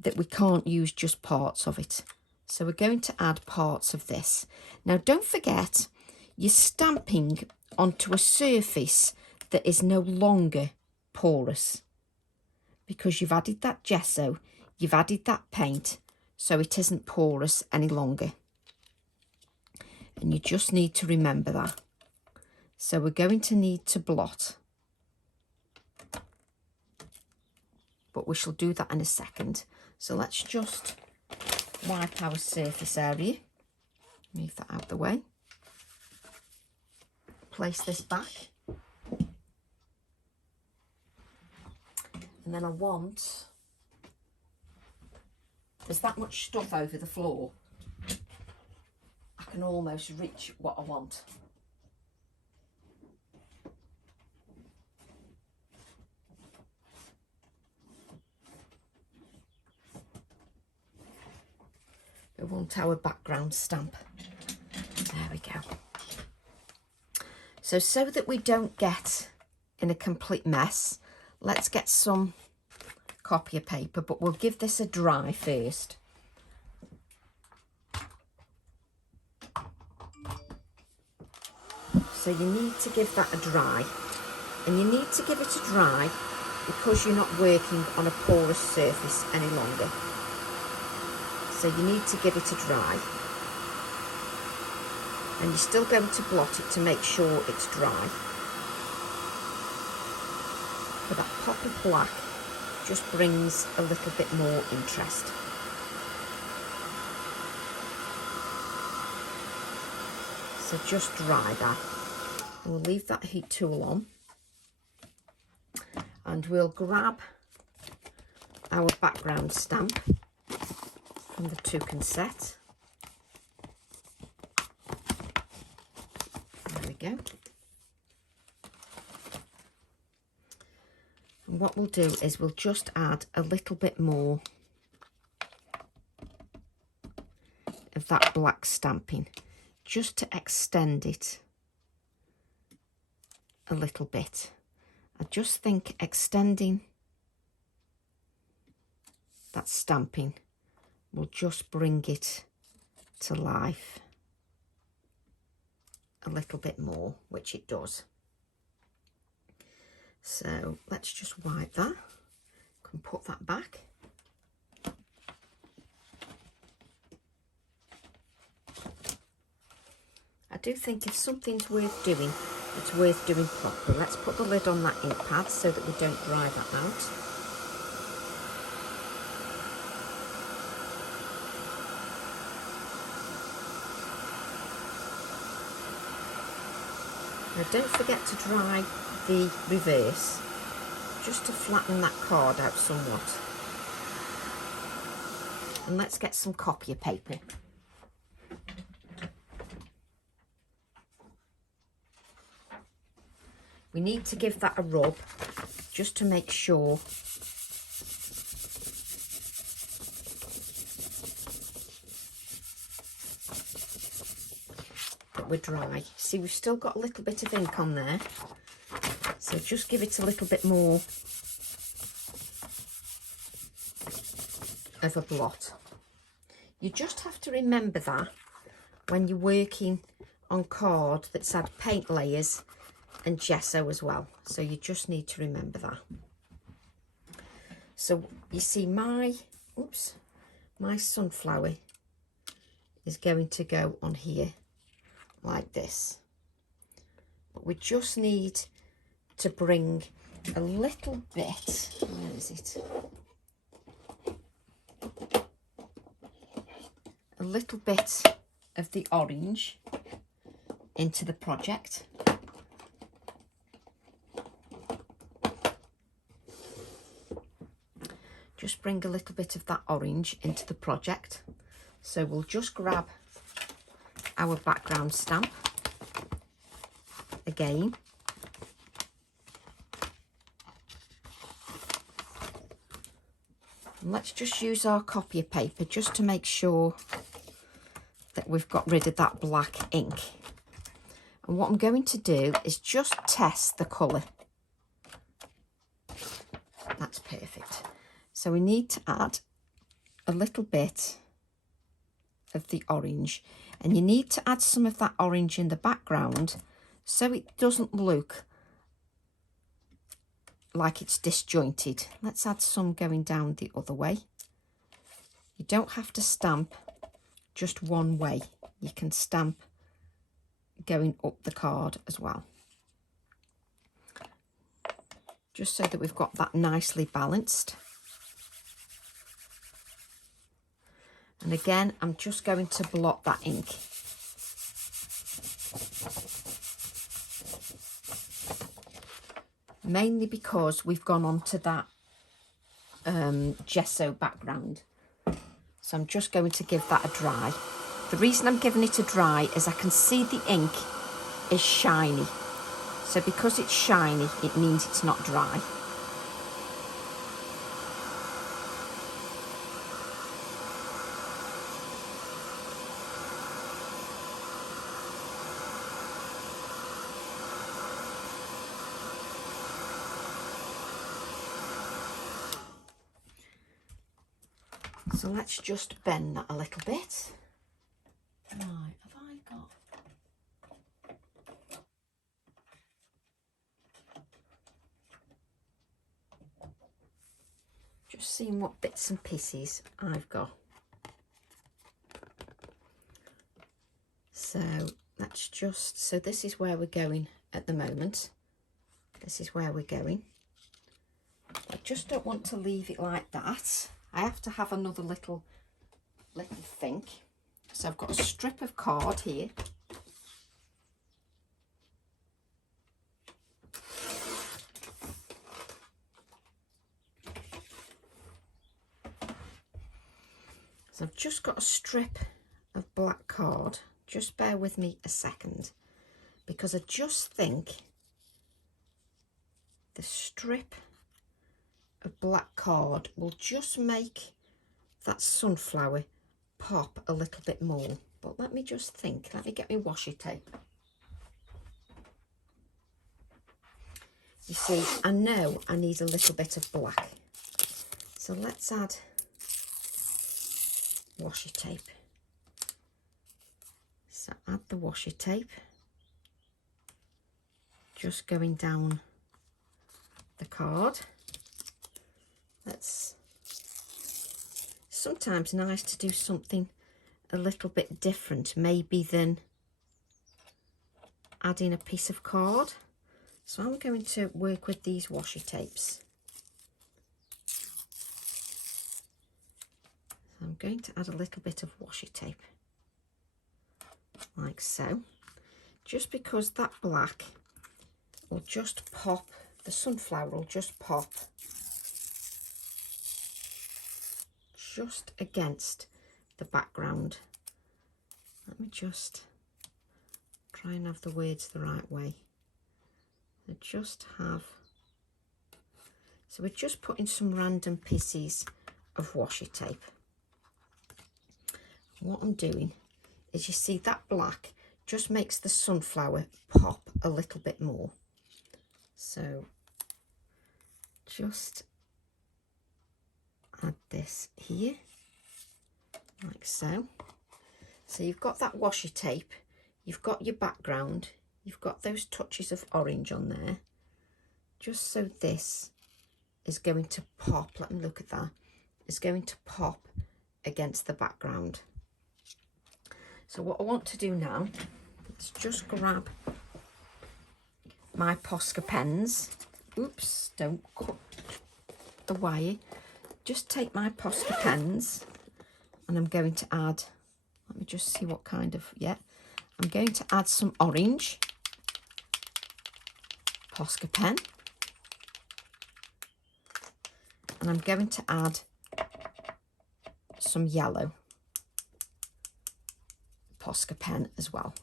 that we can't use just parts of it. So we're going to add parts of this. Now don't forget, you're stamping onto a surface that is no longer porous, because you've added that gesso, you've added that paint, so it isn't porous any longer. And you just need to remember that. So we're going to need to blot, but we shall do that in a second. So let's just wipe our surface area, move that out of the way, place this back, and then I want, there's that much stuff over the floor, I can almost reach what I want. We want our background stamp. There we go. So that we don't get in a complete mess, let's get some copier paper, but we'll give this a dry first. So you need to give that a dry, and you need to give it a dry because you're not working on a porous surface any longer. So you need to give it a dry, and you're still going to blot it to make sure it's dry. But that pop of black just brings a little bit more interest. So just dry that. And we'll leave that heat tool on, and we'll grab our background stamp from the toucan set. There we go. And what we'll do is we'll just add a little bit more of that black stamping, just to extend it a little bit. I just think extending that stamping will just bring it to life a little bit more, which it does. So let's just wipe that, can put that back. I do think if something's worth doing, it's worth doing properly. Let's put the lid on that ink pad so that we don't dry that out. Now don't forget to dry the reverse, just to flatten that card out somewhat. And let's get some copier paper. We need to give that a rub, just to make sure that we're dry. See, we've still got a little bit of ink on there, so just give it a little bit more of a blot. You just have to remember that when you're working on card that's had paint layers and gesso as well, so you just need to remember that. So you see my sunflower is going to go on here like this, but we just need to bring a little bit, where is it, a little bit of the orange into the project. Just bring a little bit of that orange into the project. So we'll just grab our background stamp, again. And let's just use our copier paper just to make sure that we've got rid of that black ink. And what I'm going to do is just test the colour. That's perfect. So we need to add a little bit of the orange, and you need to add some of that orange in the background so it doesn't look like it's disjointed. Let's add some going down the other way. You don't have to stamp just one way. You can stamp going up the card as well, just so that we've got that nicely balanced. And again, I'm just going to blot that ink. Mainly because we've gone on to that gesso background. So I'm just going to give that a dry. The reason I'm giving it a dry is I can see the ink is shiny. So because it's shiny, it means it's not dry. So let's just bend that a little bit. Right, have I got... Just seeing what bits and pieces I've got. So let's just... So this is where we're going at the moment. This is where we're going. I just don't want to leave it like that. I have to have another little think. So I've got a strip of card here. So I've just got a strip of black card. Just bear with me a second, because I just think the strip of black card will just make that sunflower pop a little bit more. But let me just think. Let me get my washi tape. You see, I know I need a little bit of black. So let's add washi tape. So add the washi tape. Just going down the card. It's sometimes nice to do something a little bit different, maybe than adding a piece of card. So I'm going to work with these washi tapes. So I'm going to add a little bit of washi tape, like so, just because that black will just pop, the sunflower will just pop just against the background. Let me just try and have the words the right way. I just have, so we're just putting some random pieces of washi tape. What I'm doing is, you see that black just makes the sunflower pop a little bit more. So just add this here, like so. So you've got that washi tape, you've got your background, you've got those touches of orange on there, just so this is going to pop. Let me look at that. It's going to pop against the background. So what I want to do now is just grab my Posca pens. Oops, don't cut the wire. Just take my Posca pens and I'm going to add, let me just see what kind of, yeah, I'm going to add some orange Posca pen, and I'm going to add some yellow Posca pen as well.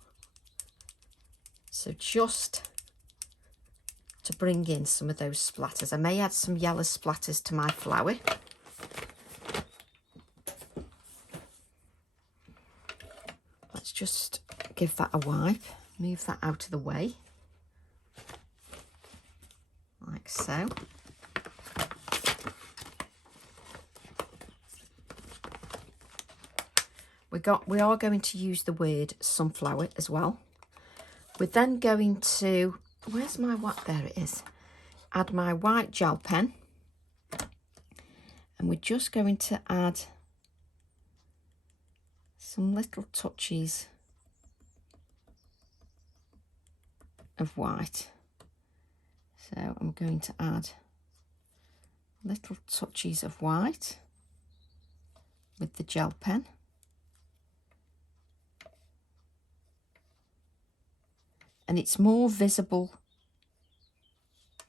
So just to bring in some of those splatters. I may add some yellow splatters to my flower. Let's just give that a wipe, move that out of the way, like so. We are going to use the word sunflower as well. We're then going to, where's my white? There it is. Add my white gel pen. And we're just going to add some little touches of white. So I'm going to add little touches of white with the gel pen. And it's more visible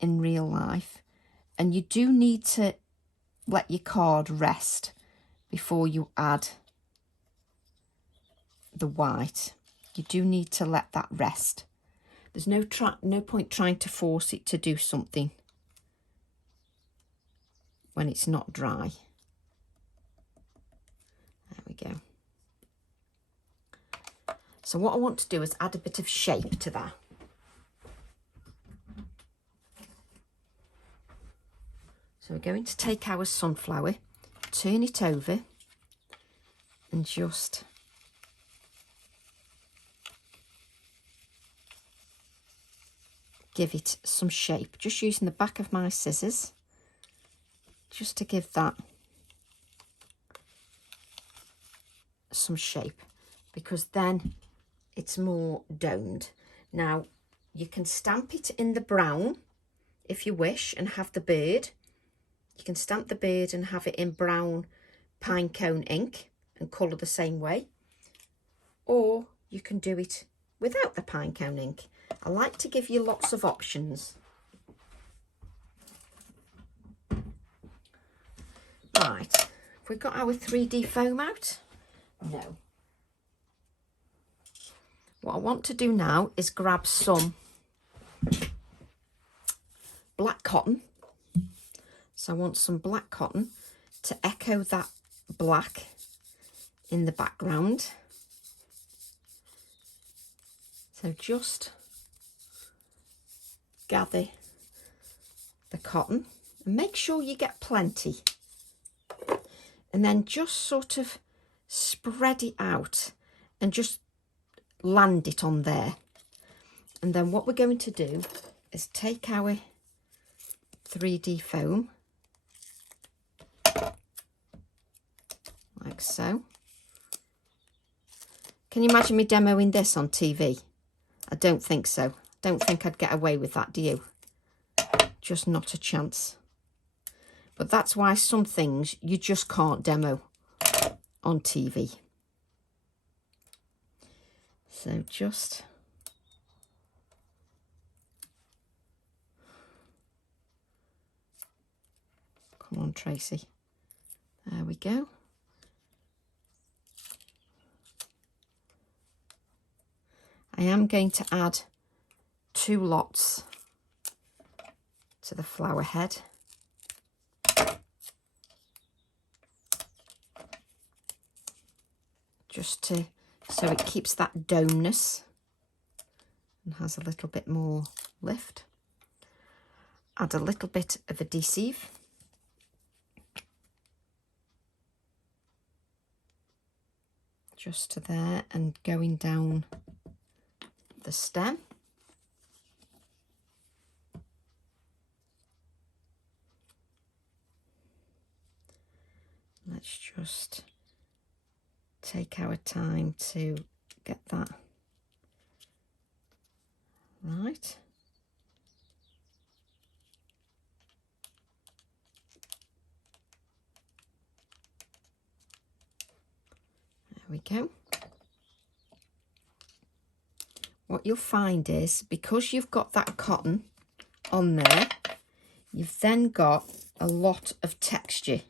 in real life, and you do need to let your card rest before you add the white. You do need to let that rest. There's no point trying to force it to do something when it's not dry. There we go. So what I want to do is add a bit of shape to that. So we're going to take our sunflower, turn it over and just give it some shape. Just using the back of my scissors, just to give that some shape, because then it's more domed. Now you can stamp it in the brown if you wish and have the bird. You can stamp the bird and have it in brown pine cone ink and colour the same way, or you can do it without the pine cone ink. I like to give you lots of options. Right, have we got our 3D foam out? No. What I want to do now is grab some black cotton. So I want some black cotton to echo that black in the background. So just gather the cotton and make sure you get plenty. And then just sort of spread it out and just land it on there. And then what we're going to do is take our 3D foam like so. Can you imagine me demoing this on TV? I don't think so. Don't think I'd get away with that, do you? Just not a chance. But that's why some things you just can't demo on TV. So just come on, Tracy. There we go. I am going to add 2 lots to the flower head. Just to, so it keeps that domeness and has a little bit more lift. Add a little bit of adhesive. Just to there and going down the stem. Let's just take our time to get that right. There we go. What you'll find is, because you've got that cotton on there, you've then got a lot of texture.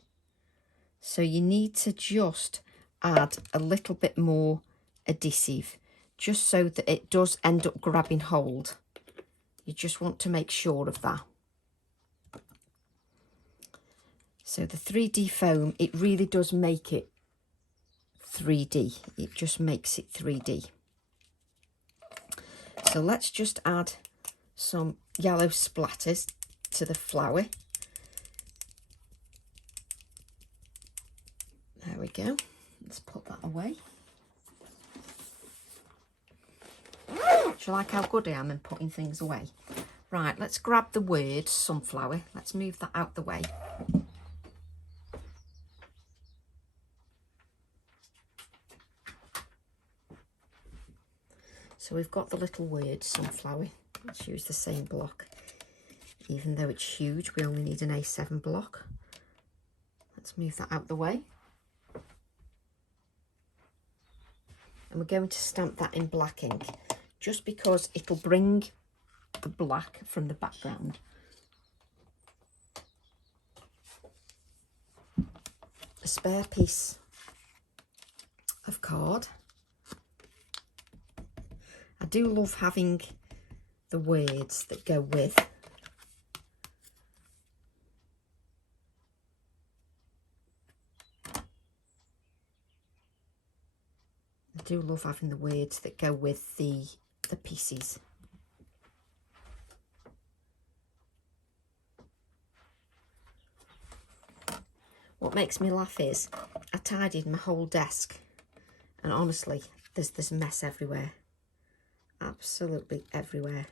So you need to just add a little bit more adhesive, just so that it does end up grabbing hold You just want to make sure of that. So the 3D foam, it really does make it 3D. It just makes it 3D. So let's just add some yellow splatters to the flower. There we go. Let's put that away. Do you like how good I am in putting things away? Right, let's grab the word sunflower. Let's move that out the way. So we've got the little word sunflower. Let's use the same block. Even though it's huge, we only need an A7 block. Let's move that out the way. And we're going to stamp that in black ink, just because it'll bring the black from the background. A spare piece of card. I do love having the words that go with. I do love having the words that go with the pieces. What makes me laugh is I tidied my whole desk, and honestly, there's mess everywhere. Absolutely everywhere.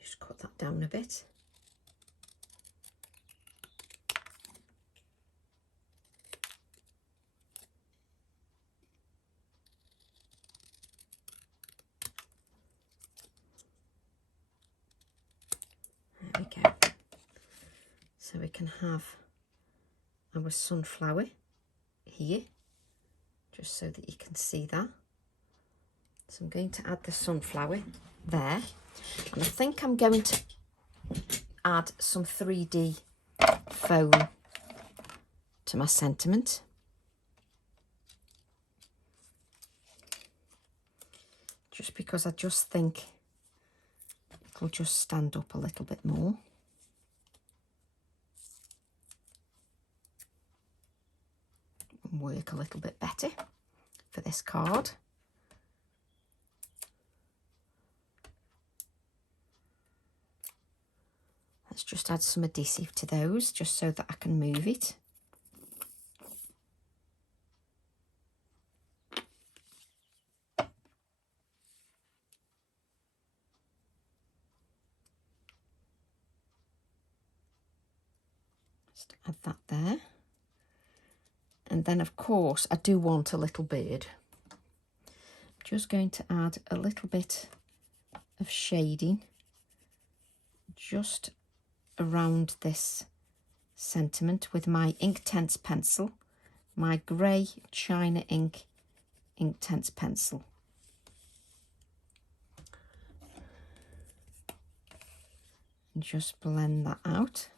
Just cut that down a bit. There we go. So we can have our sunflower here, just so that you can see that. So I'm going to add the sunflower there, and I think I'm going to add some 3D foam to my sentiment. Just because I just think it'll just stand up a little bit more. And work a little bit better for this card. Let's just add some adhesive to those, just so that I can move it. Just add that there. And then, of course, I do want a little bird. I'm just going to add a little bit of shading just around this sentiment with my Inktense pencil, my grey China ink Inktense pencil. And just blend that out,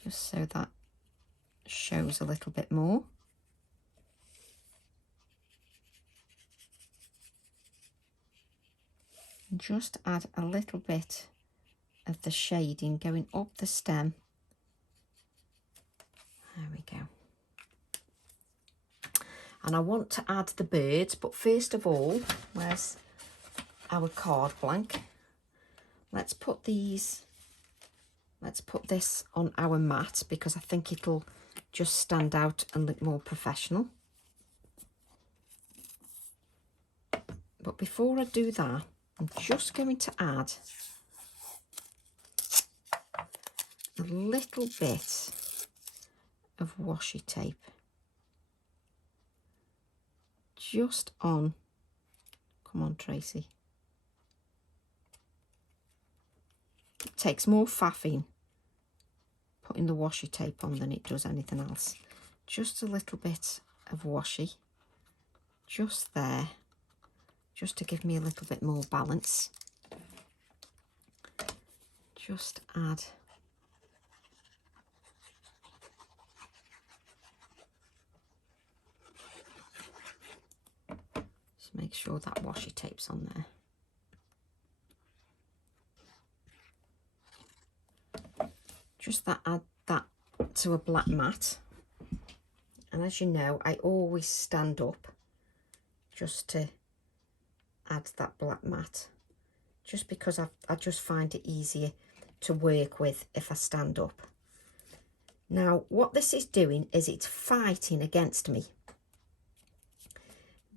just so that shows a little bit more. And just add a little bit of the shading going up the stem. There we go. And I want to add the birds, but first of all, where's our card blank? Let's put this on our mat, because I think it'll just stand out and look more professional. But before I do that, I'm just going to add a little bit of washi tape just on, come on Tracy, it takes more faffing putting the washi tape on than it does anything else. Just a little bit of washi just there, just to give me a little bit more balance. Just add Make sure that washi tape's on there. Just add that to a black mat. And as you know, I always stand up just to add that black mat, just because I just find it easier to work with if I stand up. Now, what this is doing is it's fighting against me,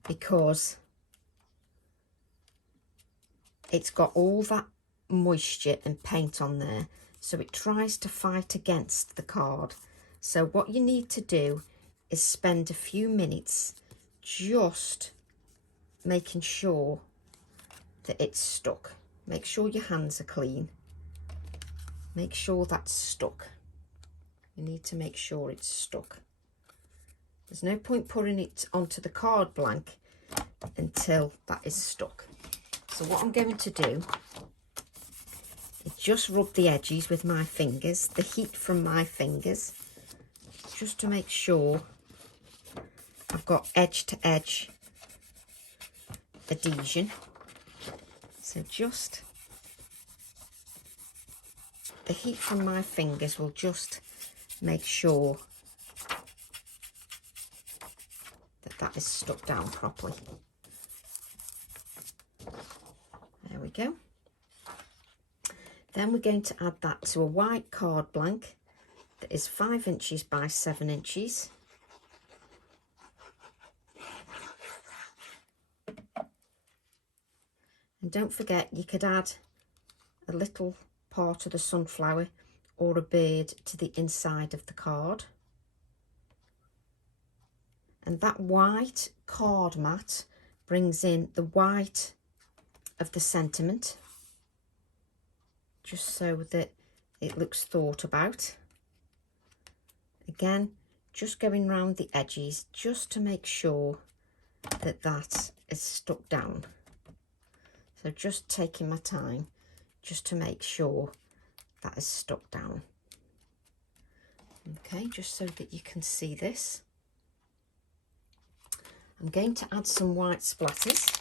because it's got all that moisture and paint on there, so it tries to fight against the card. So what you need to do is spend a few minutes just making sure that it's stuck. Make sure your hands are clean. Make sure that's stuck. You need to make sure it's stuck. There's no point putting it onto the card blank until that is stuck. So what I'm going to do is just rub the edges with my fingers, the heat from my fingers, just to make sure I've got edge to edge adhesion. So just the heat from my fingers will just make sure that that is stuck down properly. There we go. Then we're going to add that to a white card blank that is 5 inches by 7 inches. And don't forget, you could add a little part of the sunflower or a bird to the inside of the card. And that white card mat brings in the white of the sentiment, just so that it looks thought about. Again, just going round the edges just to make sure that that is stuck down. So just taking my time just to make sure that is stuck down. Okay, just so that you can see this. I'm going to add some white splatters.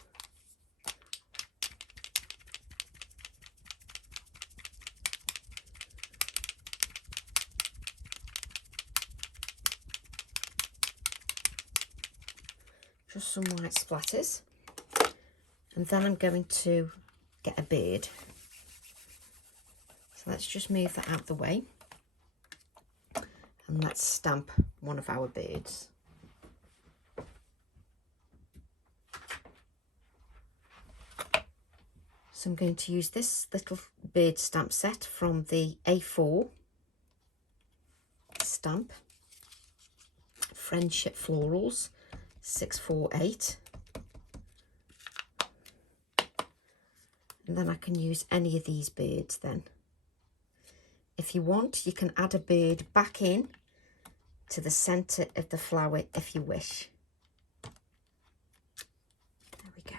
Just some white splatters. And then I'm going to get a bird. So let's just move that out the way. And let's stamp one of our birds. So I'm going to use this little bird stamp set from the A4 stamp, Friendship Florals 648. And then I can use any of these birds then. If you want, you can add a bird back in to the centre of the flower if you wish. There we go.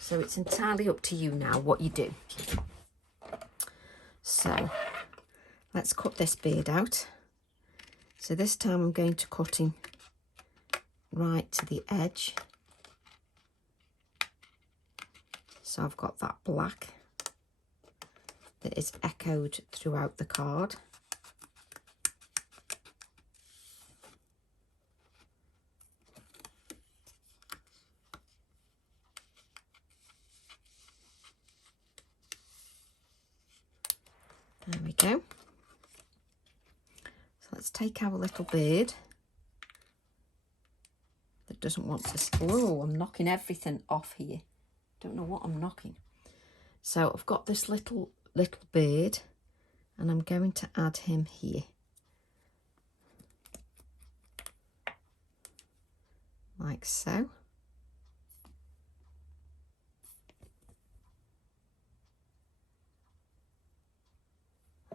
So it's entirely up to you now what you do. So let's cut this bird out. So this time I'm going to cut him right to the edge. So I've got that black that is echoed throughout the card. There we go. So let's take our little bird that doesn't want to... Oh, I'm knocking everything off here. Don't know what I'm knocking. So I've got this little bird and I'm going to add him here. Like so.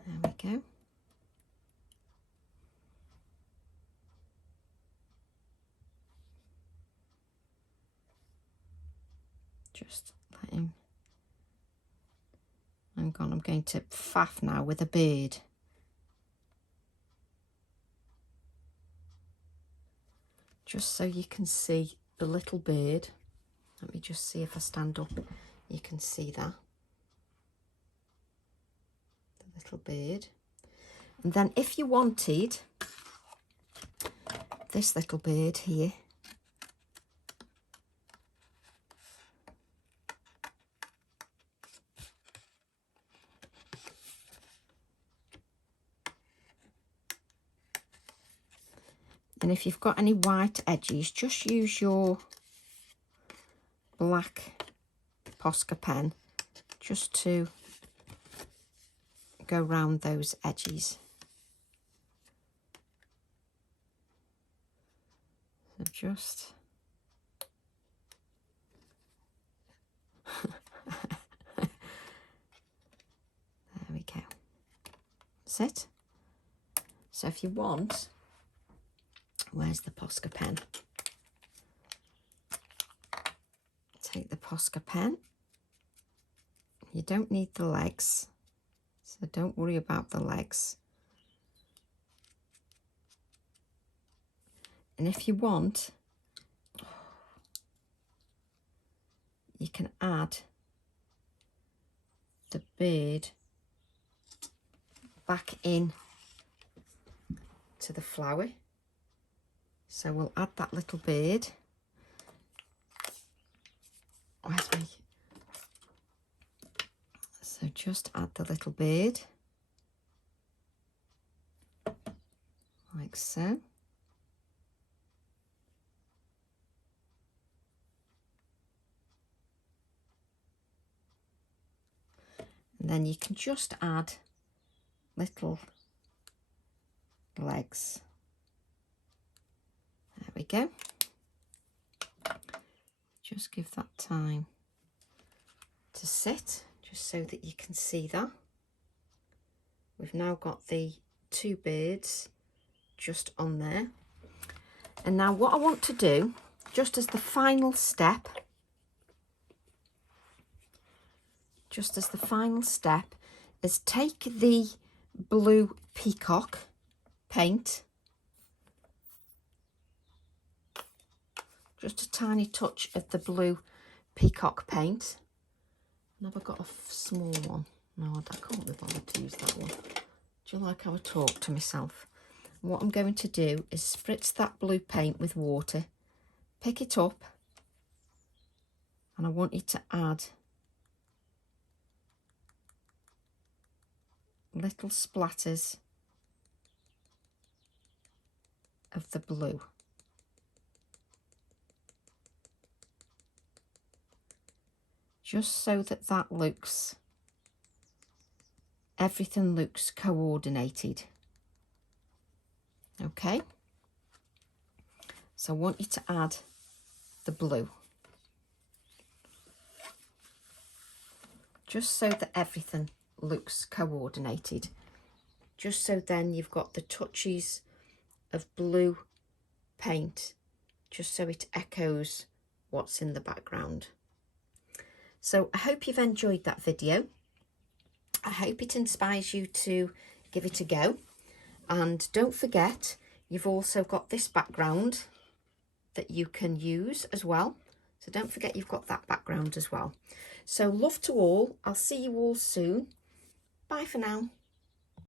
There we go. Just let him. I'm going to faff now with a bird. just so you can see the little bird. Let me just see if I stand up, you can see that. The little bird. And then if you wanted this little bird here, and if you've got any white edges, just use your black Posca pen just to go round those edges. So just there we go. That's it. So if you want, where's the Posca pen? Take the Posca pen. You don't need the legs, so don't worry about the legs. And if you want, you can add the bird back in to the flower. So we'll add that little bird. Where's me? So just add the little bird, like so. And then you can just add little legs. There we go. Just give that time to sit, just so that you can see that. We've now got the two birds just on there. And now what I want to do, just as the final step, is take the blue peacock paint, just a tiny touch of the blue peacock paint. And have I got a small one? No, I can't be bothered to use that one. Do you like how I talk to myself? And what I'm going to do is spritz that blue paint with water, pick it up, and I want you to add little splatters of the blue. Just so that that looks, everything looks coordinated. Okay, so I want you to add the blue, just so that everything looks coordinated, just so then you've got the touches of blue paint, just so it echoes what's in the background. So I hope you've enjoyed that video. I hope it inspires you to give it a go. And don't forget, you've also got this background that you can use as well. So don't forget you've got that background as well. So love to all. I'll see you all soon. Bye for now.